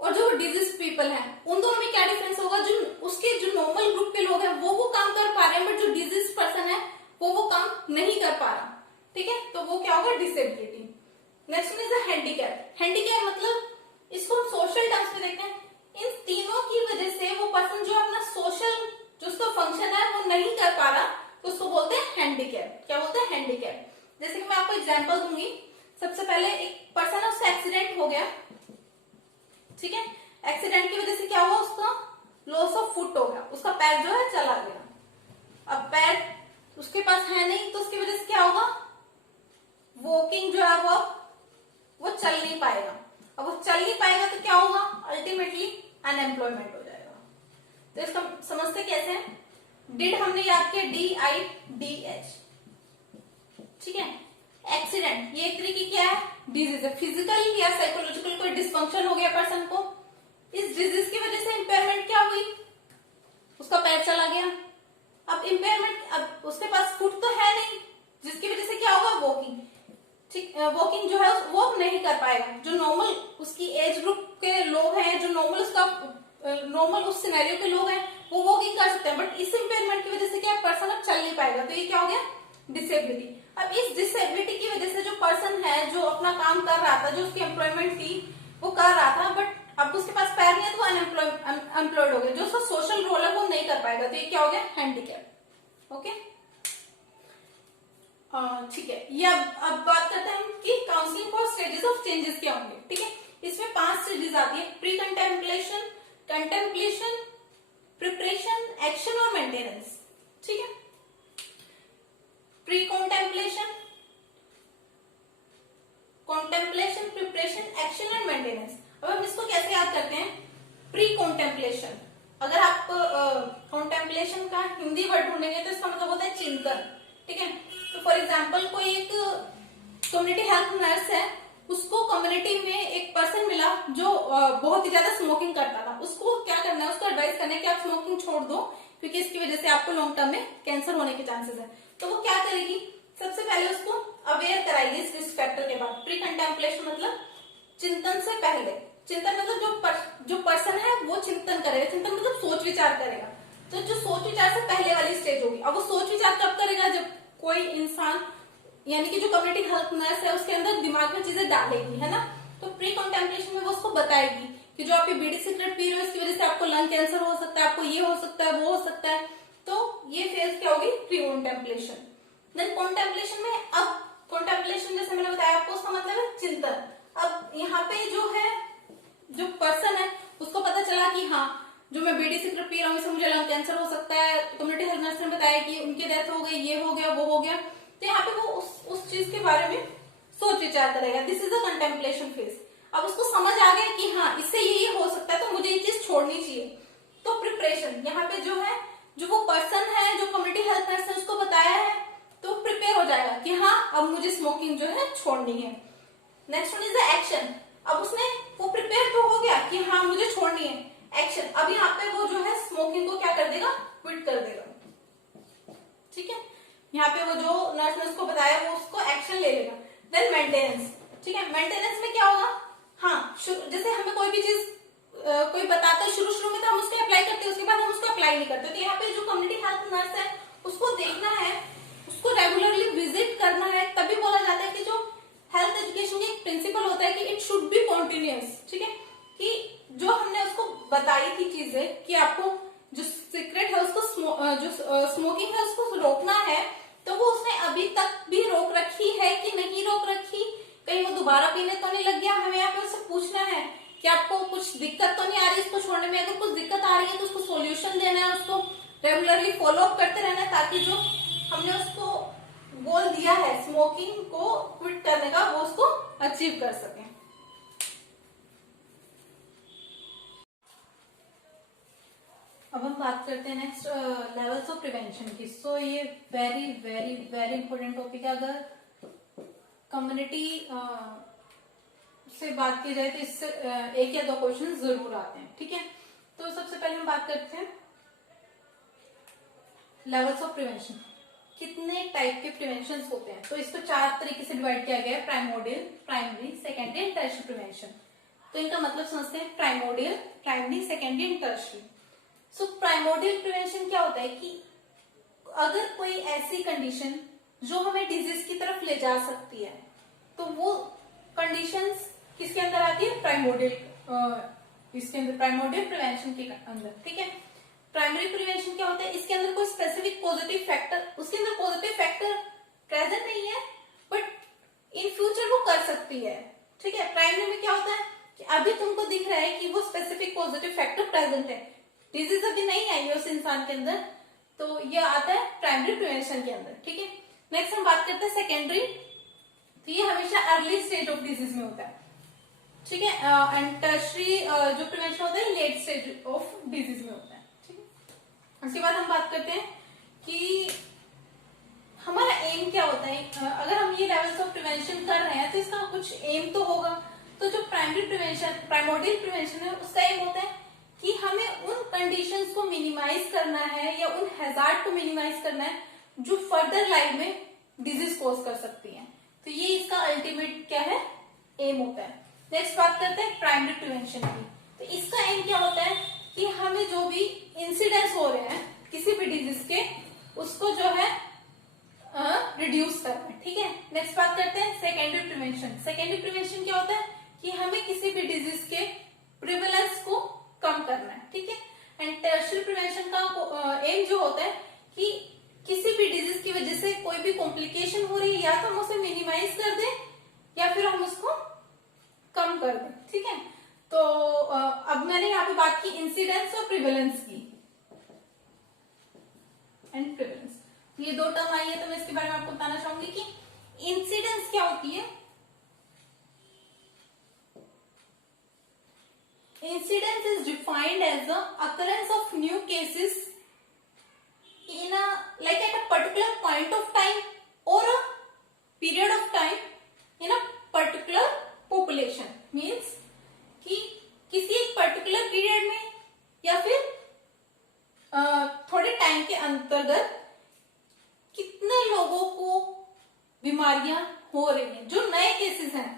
और जो डिजीज पीपल हैं उन दोनों में क्या डिफरेंस होगा, जो उसके जो नॉर्मल ग्रुप के लोग हैं वो काम कर पा रहे हैं बट जो डिजीज पर्सन है वो काम नहीं कर पा रहा, ठीक है, तो वो क्या होगा, disability. Next one is the handicap. Handicap मतलब इसको हम सोशल टर्म्स में देखते हैं, इन तीनों की वजह से वो पर्सन जो अपना सोशल जो उसका फंक्शन है वो नहीं कर पा रहा तो उसको बोलते हैं हैंडीकैप। क्या बोलते हैं, हैंडीकैप। जैसे कि मैं आपको एग्जांपल दूंगी। सबसे पहले एक पर्सन है, उसका एक्सीडेंट हो गया, ठीक है। एक्सीडेंट की वजह से क्या हुआ, उसका लॉस ऑफ फुट हो गया, उसका पैर जो है चला गया। अब पैर उसके पास है नहीं तो उसकी वजह से क्या होगा, वॉकिंग जो है वो चल नहीं पाएगा। अब वो चल नहीं पाएगा तो क्या होगा, अल्टीमेटली अनएम्प्लॉयमेंट हो जाएगा। तो इसका समझते कैसे हैं, डिड हमने याद किया DIDH, ठीक है। एक्सीडेंट ये एक तरीके क्या है, डिजीज है, फिजिकल या साइकोलॉजिकल कोई डिसफंक्शन हो गया पर्सन को, इस डिजीज की वजह से इम्पेयरमेंट क्या हुई, उसका पैर चला गया। अब इम्पेयरमेंट, अब उसके पास फुट तो है नहीं जिसकी वजह से क्या होगा, वॉकिंग, ठीक, वॉकिंग जो है वो नहीं कर पाएगा। जो नॉर्मल उसकी एज ग्रुप के लोग हैं, जो नॉर्मल उस सिनेरियो के लोग हैं वो वॉकिंग कर सकते हैं बट इस इम्पेयरमेंट की वजह से क्या पर्सन अब चल नहीं पाएगा, तो ये क्या हो गया, डिसेबिलिटी। अब इस डिसेबिलिटी की वजह से जो पर्सन है जो अपना काम कर रहा था, जो उसकी एम्प्लॉयमेंट थी वो कर रहा था बट अब उसके पास पैर नहीं है तो अनएम्प्लॉयड हो गया, जो उसका सोशल रोल है वो नहीं कर पाएगा, तो ये क्या हो गया, हैंडीकैप। ओके, ठीक है। ये अब बात करते हैं हम कि counselling for stages of changes क्या होंगे, ठीक है। इसमें 5 स्टेजेस आती है, pre contemplation, contemplation, preparation, action और मेंटेनेंस, ठीक है। Pre contemplation, contemplation, preparation, action and maintenance. अब हम इसको कैसे याद करते हैं, प्री कंटेम्पलेशन, अगर आप कंटेम्पलेशन का हिंदी वर्ड ढूंढेंगे तो इसका मतलब होता है चिंतन, ठीक है। तो फॉर एग्जाम्पल कोई एक कम्युनिटी हेल्थ नर्स है, उसको कम्युनिटी में एक पर्सन मिला जो बहुत ही ज्यादा स्मोकिंग करता था, उसको क्या करना है, उसको एडवाइस करना है कि आप स्मोकिंग छोड़ दो क्योंकि इसकी वजह से आपको लॉन्ग टर्म में कैंसर होने के चांसेस है। तो वो क्या करेगी, सबसे पहले उसको अवेयर कराएगी इस रिस्क फैक्टर के बाद। प्री कंटेम्पलेशन मतलब चिंतन से पहले, चिंतन मतलब जो पर्सन है वो चिंतन करेगा, चिंतन मतलब सोच विचार करेगा, तो जो सोच विचार से पहले वाली स्टेज होगी। अब वो सोच विचार कब करेगा, जब कोई इंसान यानी कि जो कम्युनिटी हेल्थ नर्स है उसके अंदर दिमाग में चीजें डालेगी, है ना। तो प्री कंटेम्पलेशन में वो उसको बताएगी कि जो आप ये बीड़ी सिगरेट पी रहे हो इसकी वजह से आपको लंग कैंसर हो सकता है, आपको ये हो सकता है, वो हो सकता है। तो ये फेज क्या होगी, प्री कंटेम्पलेशन। देन कंटेम्पलेशन में, अब कंटेम्पलेशन जैसे मैंने बताया आपको, उसका मतलब है चिंतन। अब यहाँ पे जो है, जो पर्सन है उसको पता चला कि हाँ जो मैं बीड़ी सिगरेट पी रहा हूँ इससे मुझे लंग कैंसर हो सकता है, कम्युनिटी हेल्थ नर्स ने बताया कि उनकी डेथ हो गई, ये हो गया, वो हो गया, तो यहाँ पे वो उस चीज के बारे में सोच विचार करेगा। This is a contemplation phase. अब उसको समझ आ गया कि हाँ इससे ये हो सकता है तो मुझे ये चीज छोड़नी चाहिए। तो प्रिपरेशन, यहाँ पे जो है, जो वो पर्सन है जो कम्युनिटी हेल्थ नर्स ने उसको बताया है तो प्रिपेयर हो जाएगा कि हाँ अब मुझे स्मोकिंग जो है छोड़नी है। Next one is the action. अब उसने वो प्रिपेयर तो हो गया कि हाँ मुझे छोड़नी है, एक्शन, अब यहाँ पे वो जो है स्मोकिंग को क्या कर देगा, क्विट कर देगा, ठीक है। यहाँ पे वो जो नर्स ने उसको बताया वो उसको एक्शन ले लेगा। देन मेंटेनेंस, ठीक है। मेंटेनेंस में क्या होगा, हाँ जैसे हमें कोई भी चीज कोई बताता है, शुरू शुरू में तो हम उसको अप्लाई करते हैं, उसके बाद हम उसको अप्लाई नहीं करते। तो यहाँ पे जो कम्युनिटी हेल्थ नर्स है उसको देखना है, उसको रेगुलरली विजिट करना है। तभी बोला जाता है कि जो हेल्थ एजुकेशन की प्रिंसिपल होता है कि इट शुड बी कॉन्टिन्यूअस, ठीक है, कि जो हमने उसको बताई थी चीजें कि आपको जो सीक्रेट है उसको जो स्मोकिंग है उसको रोकना है, तो वो उसने अभी तक भी रोक रखी है कि नहीं रोक रखी, कहीं वो दोबारा पीने तो नहीं लग गया। हमें यहाँ पे उससे पूछना है कि आपको कुछ दिक्कत तो नहीं आ रही इसको छोड़ने में। अगर कुछ दिक्कत आ रही है तो उसको सॉल्यूशन देना है, उसको रेगुलरली फॉलो अप करते रहना है, ताकि जो हमने उसको गोल दिया है स्मोकिंग को क्विट करने का वो उसको अचीव कर सके। अब हम बात करते हैं नेक्स्ट लेवल्स ऑफ प्रिवेंशन की। सो ये very very very important topic है। अगर कम्युनिटी से बात की जाए तो इससे एक या दो क्वेश्चन जरूर आते हैं, ठीक है। तो सबसे पहले हम बात करते हैं लेवल्स ऑफ प्रिवेंशन, कितने टाइप के प्रिवेंशन होते हैं। तो इसको 4 तरीके से डिवाइड किया गया है, primordial, primary, secondary and tertiary prevention. तो इनका मतलब समझते हैं, primordial, primary, secondary and tertiary. So primordial prevention क्या होता है कि अगर कोई ऐसी कंडीशन जो हमें डिजीज की तरफ ले जा सकती है, तो वो कंडीशंस किसके अंदर आती है, प्राइमोडियल, इसके अंदर प्राइमोडियल प्रिवेंशन के अंदर, ठीक है। प्राइमरी प्रिवेंशन क्या होता है, इसके अंदर कोई स्पेसिफिक पॉजिटिव फैक्टर, उसके अंदर पॉजिटिव फैक्टर प्रेजेंट नहीं है बट इन फ्यूचर वो कर सकती है, ठीक है। प्राइमरी में क्या होता है कि अभी तुमको दिख रहा है कि वो स्पेसिफिक पॉजिटिव फैक्टर प्रेजेंट है, डिजीज अभी नहीं आई है उस इंसान के अंदर, तो ये आता है प्राइमरी प्रिवेंशन के अंदर, ठीक है। नेक्स्ट हम बात करते हैं सेकेंडरी। तो ये हमेशा अर्ली स्टेज ऑफ डिजीज में होता है, ठीक है। एंड टर्शियरी जो प्रिवेंशन होता है लेट स्टेज ऑफ डिजीज में होता है, ठीक है। उसके बाद हम बात करते हैं कि हमारा एम क्या होता है। अगर हम ये लेवल्स ऑफ प्रिवेंशन कर रहे हैं तो इसका कुछ एम तो होगा। तो जो प्राइमरी प्रिवेंशन, प्राइमोडियल प्रिवेंशन है, उसका एम होता है कि हमें उन कंडीशंस को मिनिमाइज करना है या उन हैजार्ड को मिनिमाइज करना है जो फर्दर लाइफ में डिजीज कॉज कर सकती है। तो ये इसका अल्टीमेट क्या है, एम होता है। नेक्स्ट बात करते हैं प्राइमरी प्रिवेंशन की। तो इसका एम क्या होता है कि हमें जो भी इंसिडेंट्स हो रहे हैं किसी भी डिजीज के, उसको जो है रिड्यूस करना है, ठीक है। नेक्स्ट बात करते हैं सेकेंडरी प्रिवेंशन। सेकेंडरी प्रिवेंशन क्या होता है कि हमें किसी भी डिजीज के प्रिवेलेंस को कम करना है, ठीक है। एंड टर्शियरी प्रिवेंशन का एम जो होता है कि किसी भी डिजीज की वजह से कोई भी कॉम्प्लिकेशन हो रही है, या तो हम उसे मिनिमाइज कर दें या फिर हम उसको कम कर दें, ठीक है। तो अब मैंने यहाँ पे बात की इंसिडेंस और प्रिवेलेंस की, एंड प्रिवेलेंस, ये दो टर्म आई है तो मैं इसके बारे में आपको बताना चाहूंगी कि इंसिडेंस क्या होती है। Incidence is defined as the occurrence of new cases in a like at a particular point of time or a period of time in a particular population. Means कि किसी एक पर्टिकुलर पीरियड में या फिर थोड़े टाइम के अंतर्गत कितने लोगों को बीमारियां हो रही हैं, जो नए केसेस हैं,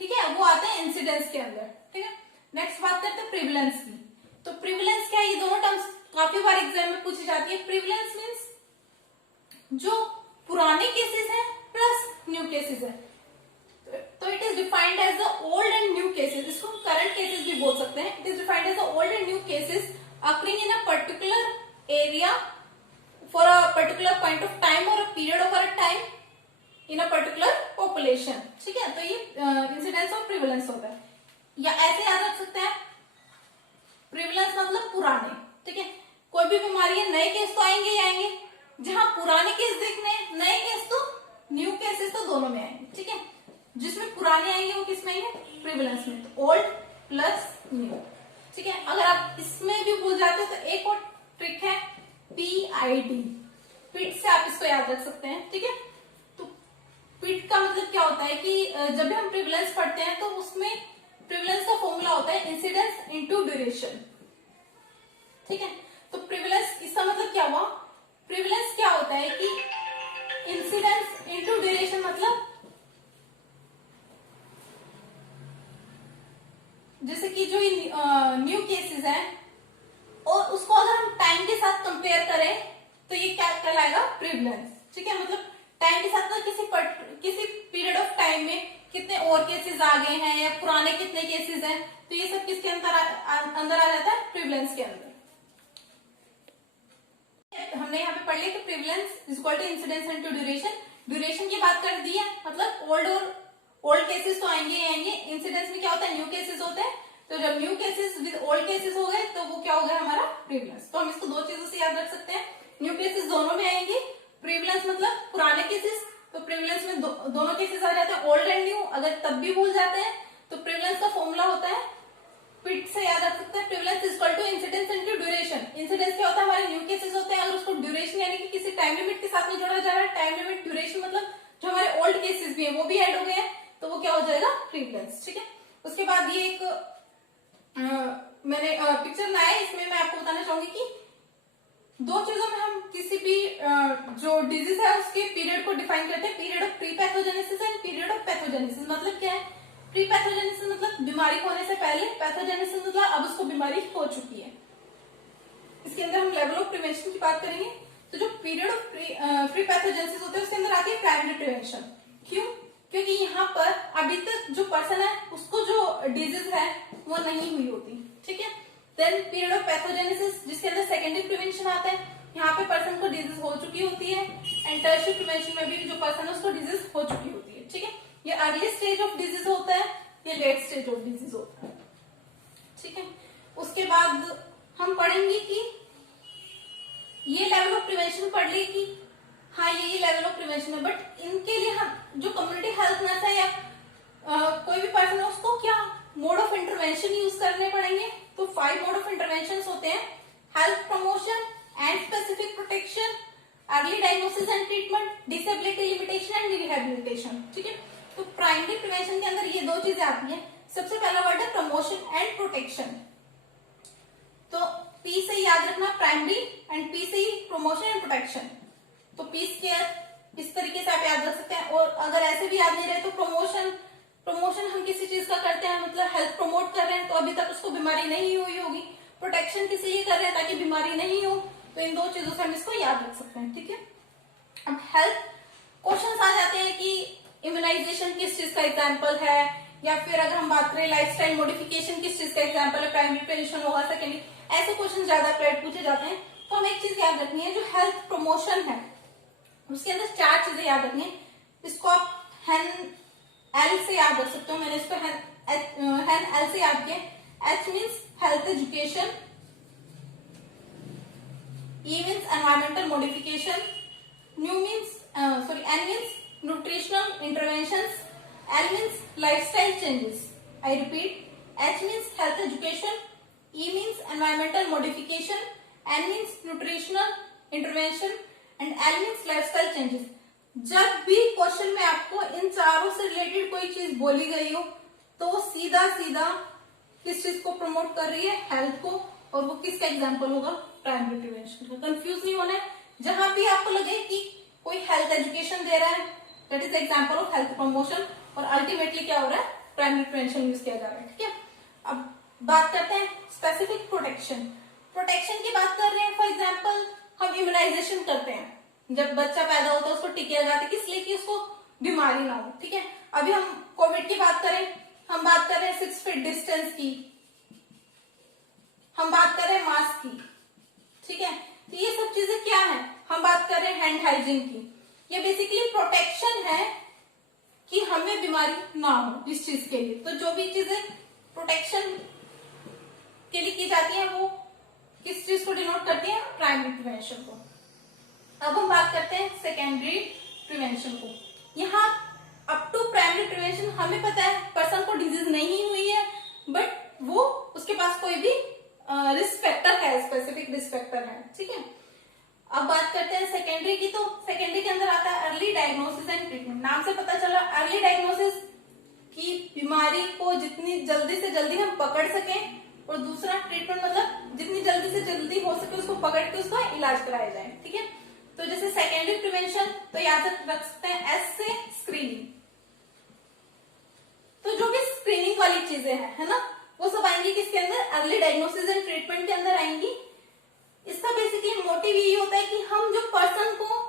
ठीक है, वो आते हैं इंसिडेंस के अंदर, ठीक है। नेक्स्ट बात करते हैं प्रिविलेंस की। तो प्रिविलेंस क्या है, ये दोनों टर्म्स काफी बार एग्जाम में पूछी जाती है। प्रिविलेंस मीन्स जो पुराने केसेस हैं प्लस न्यू केसेस है। तो it is defined as the old and new cases, इसको हम करंट केसेस भी बोल सकते हैं। It is defined as the old and new cases occurring in a particular area for a particular point of time और a period of a time in a particular population, ठीक है। तो ये incidence of prevalence होता है, या ऐसे याद रख सकते हैं, प्रिविलेंस मतलब पुराने, ठीक है। कोई भी बीमारी है, नए केस तो आएंगे ही आएंगे, जहां पुराने केस देखने, नए केस तो न्यू केसेस तो दोनों में आएंगे, ठीक है। जिसमें पुराने आएंगे वो किस में आएंगे, प्रिविलेंस में, तो ओल्ड प्लस न्यू, ठीक है। अगर आप इसमें भी भूल जाते हो तो एक और ट्रिक है PID, पिट से आप इसको याद रख सकते हैं, ठीक है। तो पिट का मतलब क्या होता है कि जब भी हम प्रिविलेंस पढ़ते हैं तो उसमें प्रिविलेंस का फॉर्मूला होता है इंसिडेंस इनटू ड्यूरेशन, ठीक है। तो प्रिविलेंस, इसका मतलब क्या हुआ, प्रिविलेंस क्या होता है कि इंसिडेंस इनटू ड्यूरेशन, मतलब जैसे कि जो न्यू केसेस हैं और उसको अगर हम टाइम के साथ कंपेयर करें तो ये क्या कहलाएगा, प्रिवलेंस। ठीक है, मतलब टाइम के साथ ना किसी पीरियड ऑफ टाइम में कितने और केसेस आ गए हैं या पुराने कितने केसेस हैं, तो ये सब किसके अंदर आ जाता है, प्रिवलेंस के अंदर। हमने यहाँ पे पढ़ लिया कि prevalence is equal to incidence into duration. Duration की बात कर दी है, मतलब ओल्ड केसेस तो आएंगे ही आएंगे। इंसिडेंस में क्या होता है, न्यू केसेस होते हैं, तो जब new cases with old cases हो गए तो वो क्या हो गया हमारा, प्रिवलेंस। तो हम इसको दो चीजों से याद रख सकते हैं, न्यू केसेस दोनों में आएंगे, प्रिवलेंस मतलब पुराने केसेस, तो प्रिवलेंस में दोनों केसेस आ जाते हैं, ओल्ड एंड न्यू। अगर तब भी भूल जाते हैं तो प्रिवलेंस का फॉर्मूला होता है, पिट से याद रख सकते हैं, prevalence is equal to incidence into duration. Incidence क्या होता है, हमारे न्यू केसेस होते हैं, अगर उसको ड्यूरेशन यानी कि किसी टाइम लिमिट के साथ में जोड़ा जा रहा है, टाइम लिमिट ड्यूरेशन मतलब जो हमारे ओल्ड केसेस भी है वो भी ऐड हो गए हैं, तो वो क्या हो जाएगा, प्रिवलेंस। ठीक है, उसके बाद ये एक मैंने पिक्चर बनाया है, इसमें मैं आपको बताना चाहूंगी कि दो चीजों में हम किसी भी जो डिजीज है उसके पीरियड को डिफाइन करते हैं, period of pre pathogenesis and period of pathogenesis. मतलब क्या है, प्री पैथोजेनेसिस मतलब बीमारी होने से पहले, पैथोजेनेसिस मतलब अब उसको बीमारी हो चुकी है। इसके अंदर हम लेवल ऑफ प्रिवेंशन की बात करेंगे। तो जो पीरियड ऑफ प्री पैथोजेनेसिस होता है उसके अंदर आती है प्राइमरी प्रिवेंशन। क्यों, क्योंकि यहाँ पर अभी तक जो पर्सन है उसको जो डिजीज है वो नहीं हुई होती। ठीक है, देन पीरियड ऑफ पैथोजेनेसिस जिसके अंदर सेकेंडरी प्रिवेंशन आता है, यहाँ पे पर्सन को डिजीज हो चुकी होती है, एंड टर्शियरी प्रिवेंशन में भी जो पर्सन है उसको डिजीज हो चुकी होती है। ठीक है, ये अर्ली स्टेज ऑफ डिजीज होता है, ये लेट स्टेज ऑफ डिजीज होता है। ठीक है, उसके बाद हम पढ़ेंगे कि ये लेवल ऑफ प्रिवेंशन पढ़ ली कि हाँ ये लेवल ऑफ प्रिवेंशन है, बट इनके लिए हम जो कम्युनिटी हेल्थ नर्स है या कोई भी पर्सन है उसको क्या मोड ऑफ इंटरवेंशन यूज करने पड़ेंगे। तो 5 मोड ऑफ इंटरवेंशन होते हैं, health promotion and specific protection, early diagnosis and treatment, disability limitation and rehabilitation. ठीक है, तो प्राइमरी प्रिवेंशन के अंदर ये दो चीजें आती हैं। सबसे पहला वर्ड है प्रमोशन एंड प्रोटेक्शन, तो पी से याद रखना प्राइमरी एंड पी से ही प्रमोशन एंड प्रोटेक्शन। तो पीस केयर इस तरीके से आप याद रख सकते हैं, और अगर ऐसे भी याद नहीं रहे तो प्रमोशन हम किसी चीज का करते हैं, मतलब हेल्थ प्रमोट कर रहे हैं तो अभी तक उसको बीमारी नहीं हुई होगी, प्रोटेक्शन किस लिए कर रहे हैं ताकि बीमारी नहीं हो, तो इन दो चीजों से हम इसको याद रख सकते हैं। ठीक है, अब हेल्थ क्वेश्चन आ जाते हैं कि इम्यूनाइजेशन किस चीज का एग्जाम्पल है, या फिर अगर हम बात करें लाइफस्टाइल मॉडिफिकेशन किस चीज का एग्जाम्पल है, प्राइमरी प्रिवेंशन होगा, सेकेंडरी, ऐसे क्वेश्चन ज्यादा पूछे जाते हैं। तो हमें एक चीज याद रखनी है, जो हेल्थ प्रमोशन है उसके अंदर 4 चीजें याद रखनी है। इसको आप एल से याद रख सकते हो, मैंने इसको एल से याद किया। H means health education, E means environmental modification, N means nutritional interventions, L means lifestyle changes. I repeat, H means health education, E means environmental modification, N means nutritional intervention and L means lifestyle changes. जब भी question में आपको इन चारों से related कोई चीज बोली गई हो तो वो सीधा किस चीज को प्रमोट कर रही है, हेल्थ को, और वो किसका एग्जाम्पल होगा, प्राइमरी प्रिवेंशन का। कंफ्यूज नहीं होना है, जहां भी आपको लगे कि कोई हेल्थ एजुकेशन दे रहा है that is example of health promotion, और अल्टीमेटली क्या हो रहा है, प्राइमरी प्रिवेंशन यूज किया जा रहा है। ठीक है, अब बात करते हैं स्पेसिफिक प्रोटेक्शन। प्रोटेक्शन की बात कर रहे हैं, फॉर एग्जाम्पल हम इम्यूनाइजेशन करते हैं, जब बच्चा पैदा होता है उसको टीके लगाते हैं, किस लिए कि उसको बीमारी ना हो। ठीक है, अभी हम कोविड की बात करें, हम बात कर रहे हैं 6 फीट डिस्टेंस की, हम बात कर रहे हैं मास्क की। ठीक है, तो ये सब चीजें क्या है, हम बात कर रहे हैं हैंड हाइजीन की। ये बेसिकली प्रोटेक्शन है कि हमें बीमारी ना हो इस चीज के लिए। तो जो भी चीजें प्रोटेक्शन के लिए की जाती है वो किस चीज को डिनोट करती है, प्राइमरी प्रिवेंशन को। अब हम बात करते हैं सेकेंडरी प्रिवेंशन को। यहाँ अप टू प्राइमरी प्रिवेंशन हमें पता है पर्सन को डिजीज नहीं हुई है, बट वो उसके पास कोई भी रिस्क फैक्टर है, स्पेसिफिक रिस्क फैक्टर है। ठीक है, अब बात करते हैं सेकेंडरी की। तो सेकेंडरी के अंदर आता है अर्ली डायग्नोसिस एंड ट्रीटमेंट। नाम से पता चला अर्ली डायग्नोसिस की बीमारी को जितनी जल्दी से जल्दी हम पकड़ सकें, और दूसरा ट्रीटमेंट मतलब जितनी जल्दी से जल्दी हो सके उसको पकड़ के उसका इलाज कराया जाए। ठीक है, तो जैसे सेकेंडरी प्रिवेंशन तो याद रख सकते हैं एस से स्क्रीनिंग। तो जो भी स्क्रीनिंग वाली चीजें हैं, है ना, वो सब आएंगी किसके अंदर, अर्ली डायग्नोसिस एंड ट्रीटमेंट के अंदर आएंगी। इसका बेसिकली मोटिव यही होता है कि हम जो पर्सन को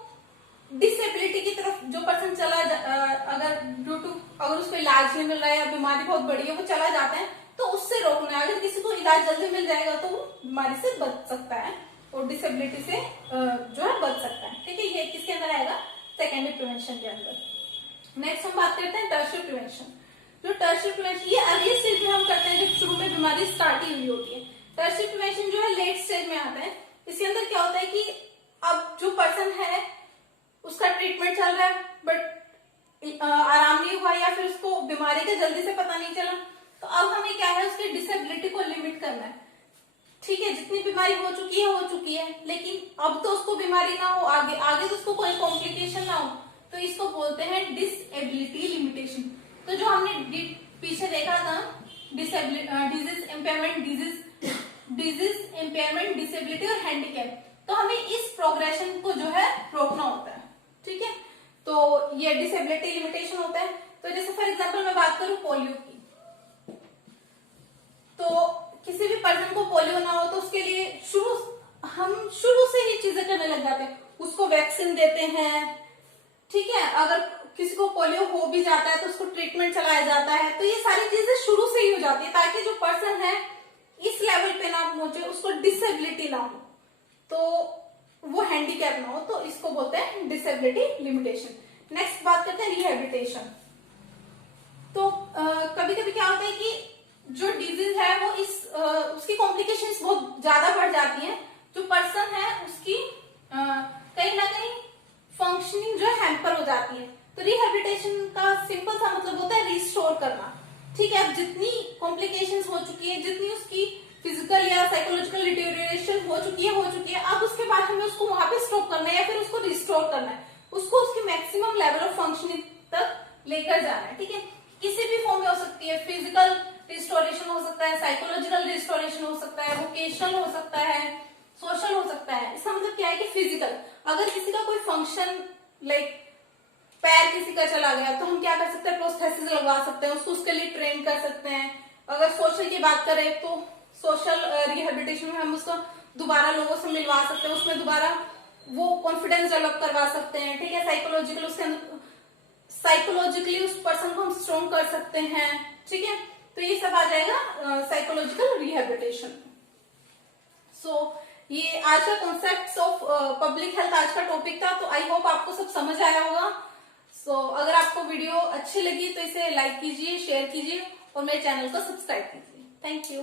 डिसेबिलिटी की तरफ जो पर्सन अगर ड्यू टू अगर उसको इलाज नहीं मिल रहा है या बीमारी बहुत बड़ी है वो चला जाता है, तो उससे रोकना है। अगर किसी को इलाज जल्दी मिल जाएगा तो वो बीमारी से बच सकता है और डिसेबिलिटी से जो है बच सकता है। ठीक है, ये किसके अंदर आएगा, सेकेंडरी प्रिवेंशन के अंदर। नेक्स्ट हम बात करते हैं टर्शियरी प्रिवेंशन। जो टर्शियरी प्रिवेंशन ये अर्ली स्टेज में हम करते हैं जब शुरू में बीमारी स्टार्ट ही हुई होती है। टर्शियरी प्रिवेंशन जो है लेट स्टेज में आता है। इसके अंदर क्या होता है कि अब जो पर्सन है उसका ट्रीटमेंट चल रहा है बट आराम नहीं हुआ या फिर उसको बीमारी का जल्दी से पता नहीं चला, तो अब हमें क्या है उसकी डिसेबिलिटी को लिमिट करना है। ठीक है, जितनी बीमारी हो चुकी है, लेकिन अब तो उसको बीमारी ना हो, आगे तो उसको कोई कॉम्प्लिकेशन ना हो, तो इसको बोलते हैं डिसेबिलिटी लिमिटेशन। तो जो हमने पीछे देखा था डिजीज इम्पेयरमेंट, डिसेबिलिटी और हैंडीकैप, तो हमें इस प्रोग्रेशन को जो है रोकना होता है। ठीक है, तो ये डिसेबिलिटी लिमिटेशन होता है। तो जैसे फॉर एग्जांपल मैं बात करूं पोलियो की, तो किसी भी पर्सन को पोलियो ना हो तो उसके लिए हम शुरू से ही चीजें करने लग जाते हैं, उसको वैक्सीन देते हैं। ठीक है, अगर किसी को पोलियो हो भी जाता है तो उसको ट्रीटमेंट चलाया जाता है। तो ये सारी चीजें शुरू से ही हो जाती है ताकि जो पर्सन है इस लेवल पे ना पहुंचे, उसको डिसेबिलिटी ना हो, तो वो हैंडीकैप ना हो, तो इसको बोलते हैं डिसेबिलिटी लिमिटेशन। नेक्स्ट बात करते हैं रिहेबिलिटेशन। तो कभी कभी क्या होता है कि जो डिजीज है वो उसकी कॉम्प्लिकेशंस बहुत ज्यादा बढ़ जाती हैं, जो पर्सन है उसकी कहीं ना कहीं फंक्शनिंग जो है हैम्पर हो जाती है। तो रिहेबिलिटेशन का सिंपल सा मतलब होता है रिस्टोर करना। ठीक है, अब जितनी कॉम्प्लिकेशंस हो चुकी है, जितनी उसकी फिजिकल या साइकोलॉजिकल डिटेरियोरेशन हो चुकी है, अब उसके बाद हमें उसको वहां पे स्टॉप करना है या फिर उसको रिस्टोर करना है, उसको उसकी मैक्सिमम लेवल ऑफ फंक्शनिंग तक लेकर जाना है। ठीक है, किसी भी फॉर्म में हो सकती है, फिजिकल रिस्टोरेशन हो सकता है, साइकोलॉजिकल रिस्टोरेशन हो सकता है, वोकेशनल हो सकता है, सोशल हो सकता है। इसका मतलब क्या है कि फिजिकल, अगर किसी का कोई फंक्शन लाइक पैर किसी का चला गया तो हम क्या कर सकते हैं, प्रोस्थेसिस लगवा सकते हैं, उसको उसके लिए ट्रेन कर सकते हैं। अगर सोशल की बात करें तो सोशल रिहेबिलिटेशन में हम उसको दोबारा लोगों से मिलवा सकते हैं, उसमें दोबारा वो कॉन्फिडेंस डेवलप करवा सकते हैं। ठीक है, साइकोलॉजिकल उसके अंदर साइकोलॉजिकली उस पर्सन को हम स्ट्रॉन्ग कर सकते हैं। ठीक है, तो ये सब आ जाएगा साइकोलॉजिकल रिहेबिलिटेशन। सो ये आज का कॉन्सेप्ट ऑफ पब्लिक हेल्थ आज का टॉपिक था। तो आई होप आपको सब समझ आया होगा। अगर आपको वीडियो अच्छी लगी तो इसे लाइक कीजिए, शेयर कीजिए और मेरे चैनल को सब्सक्राइब कीजिए। Thank you.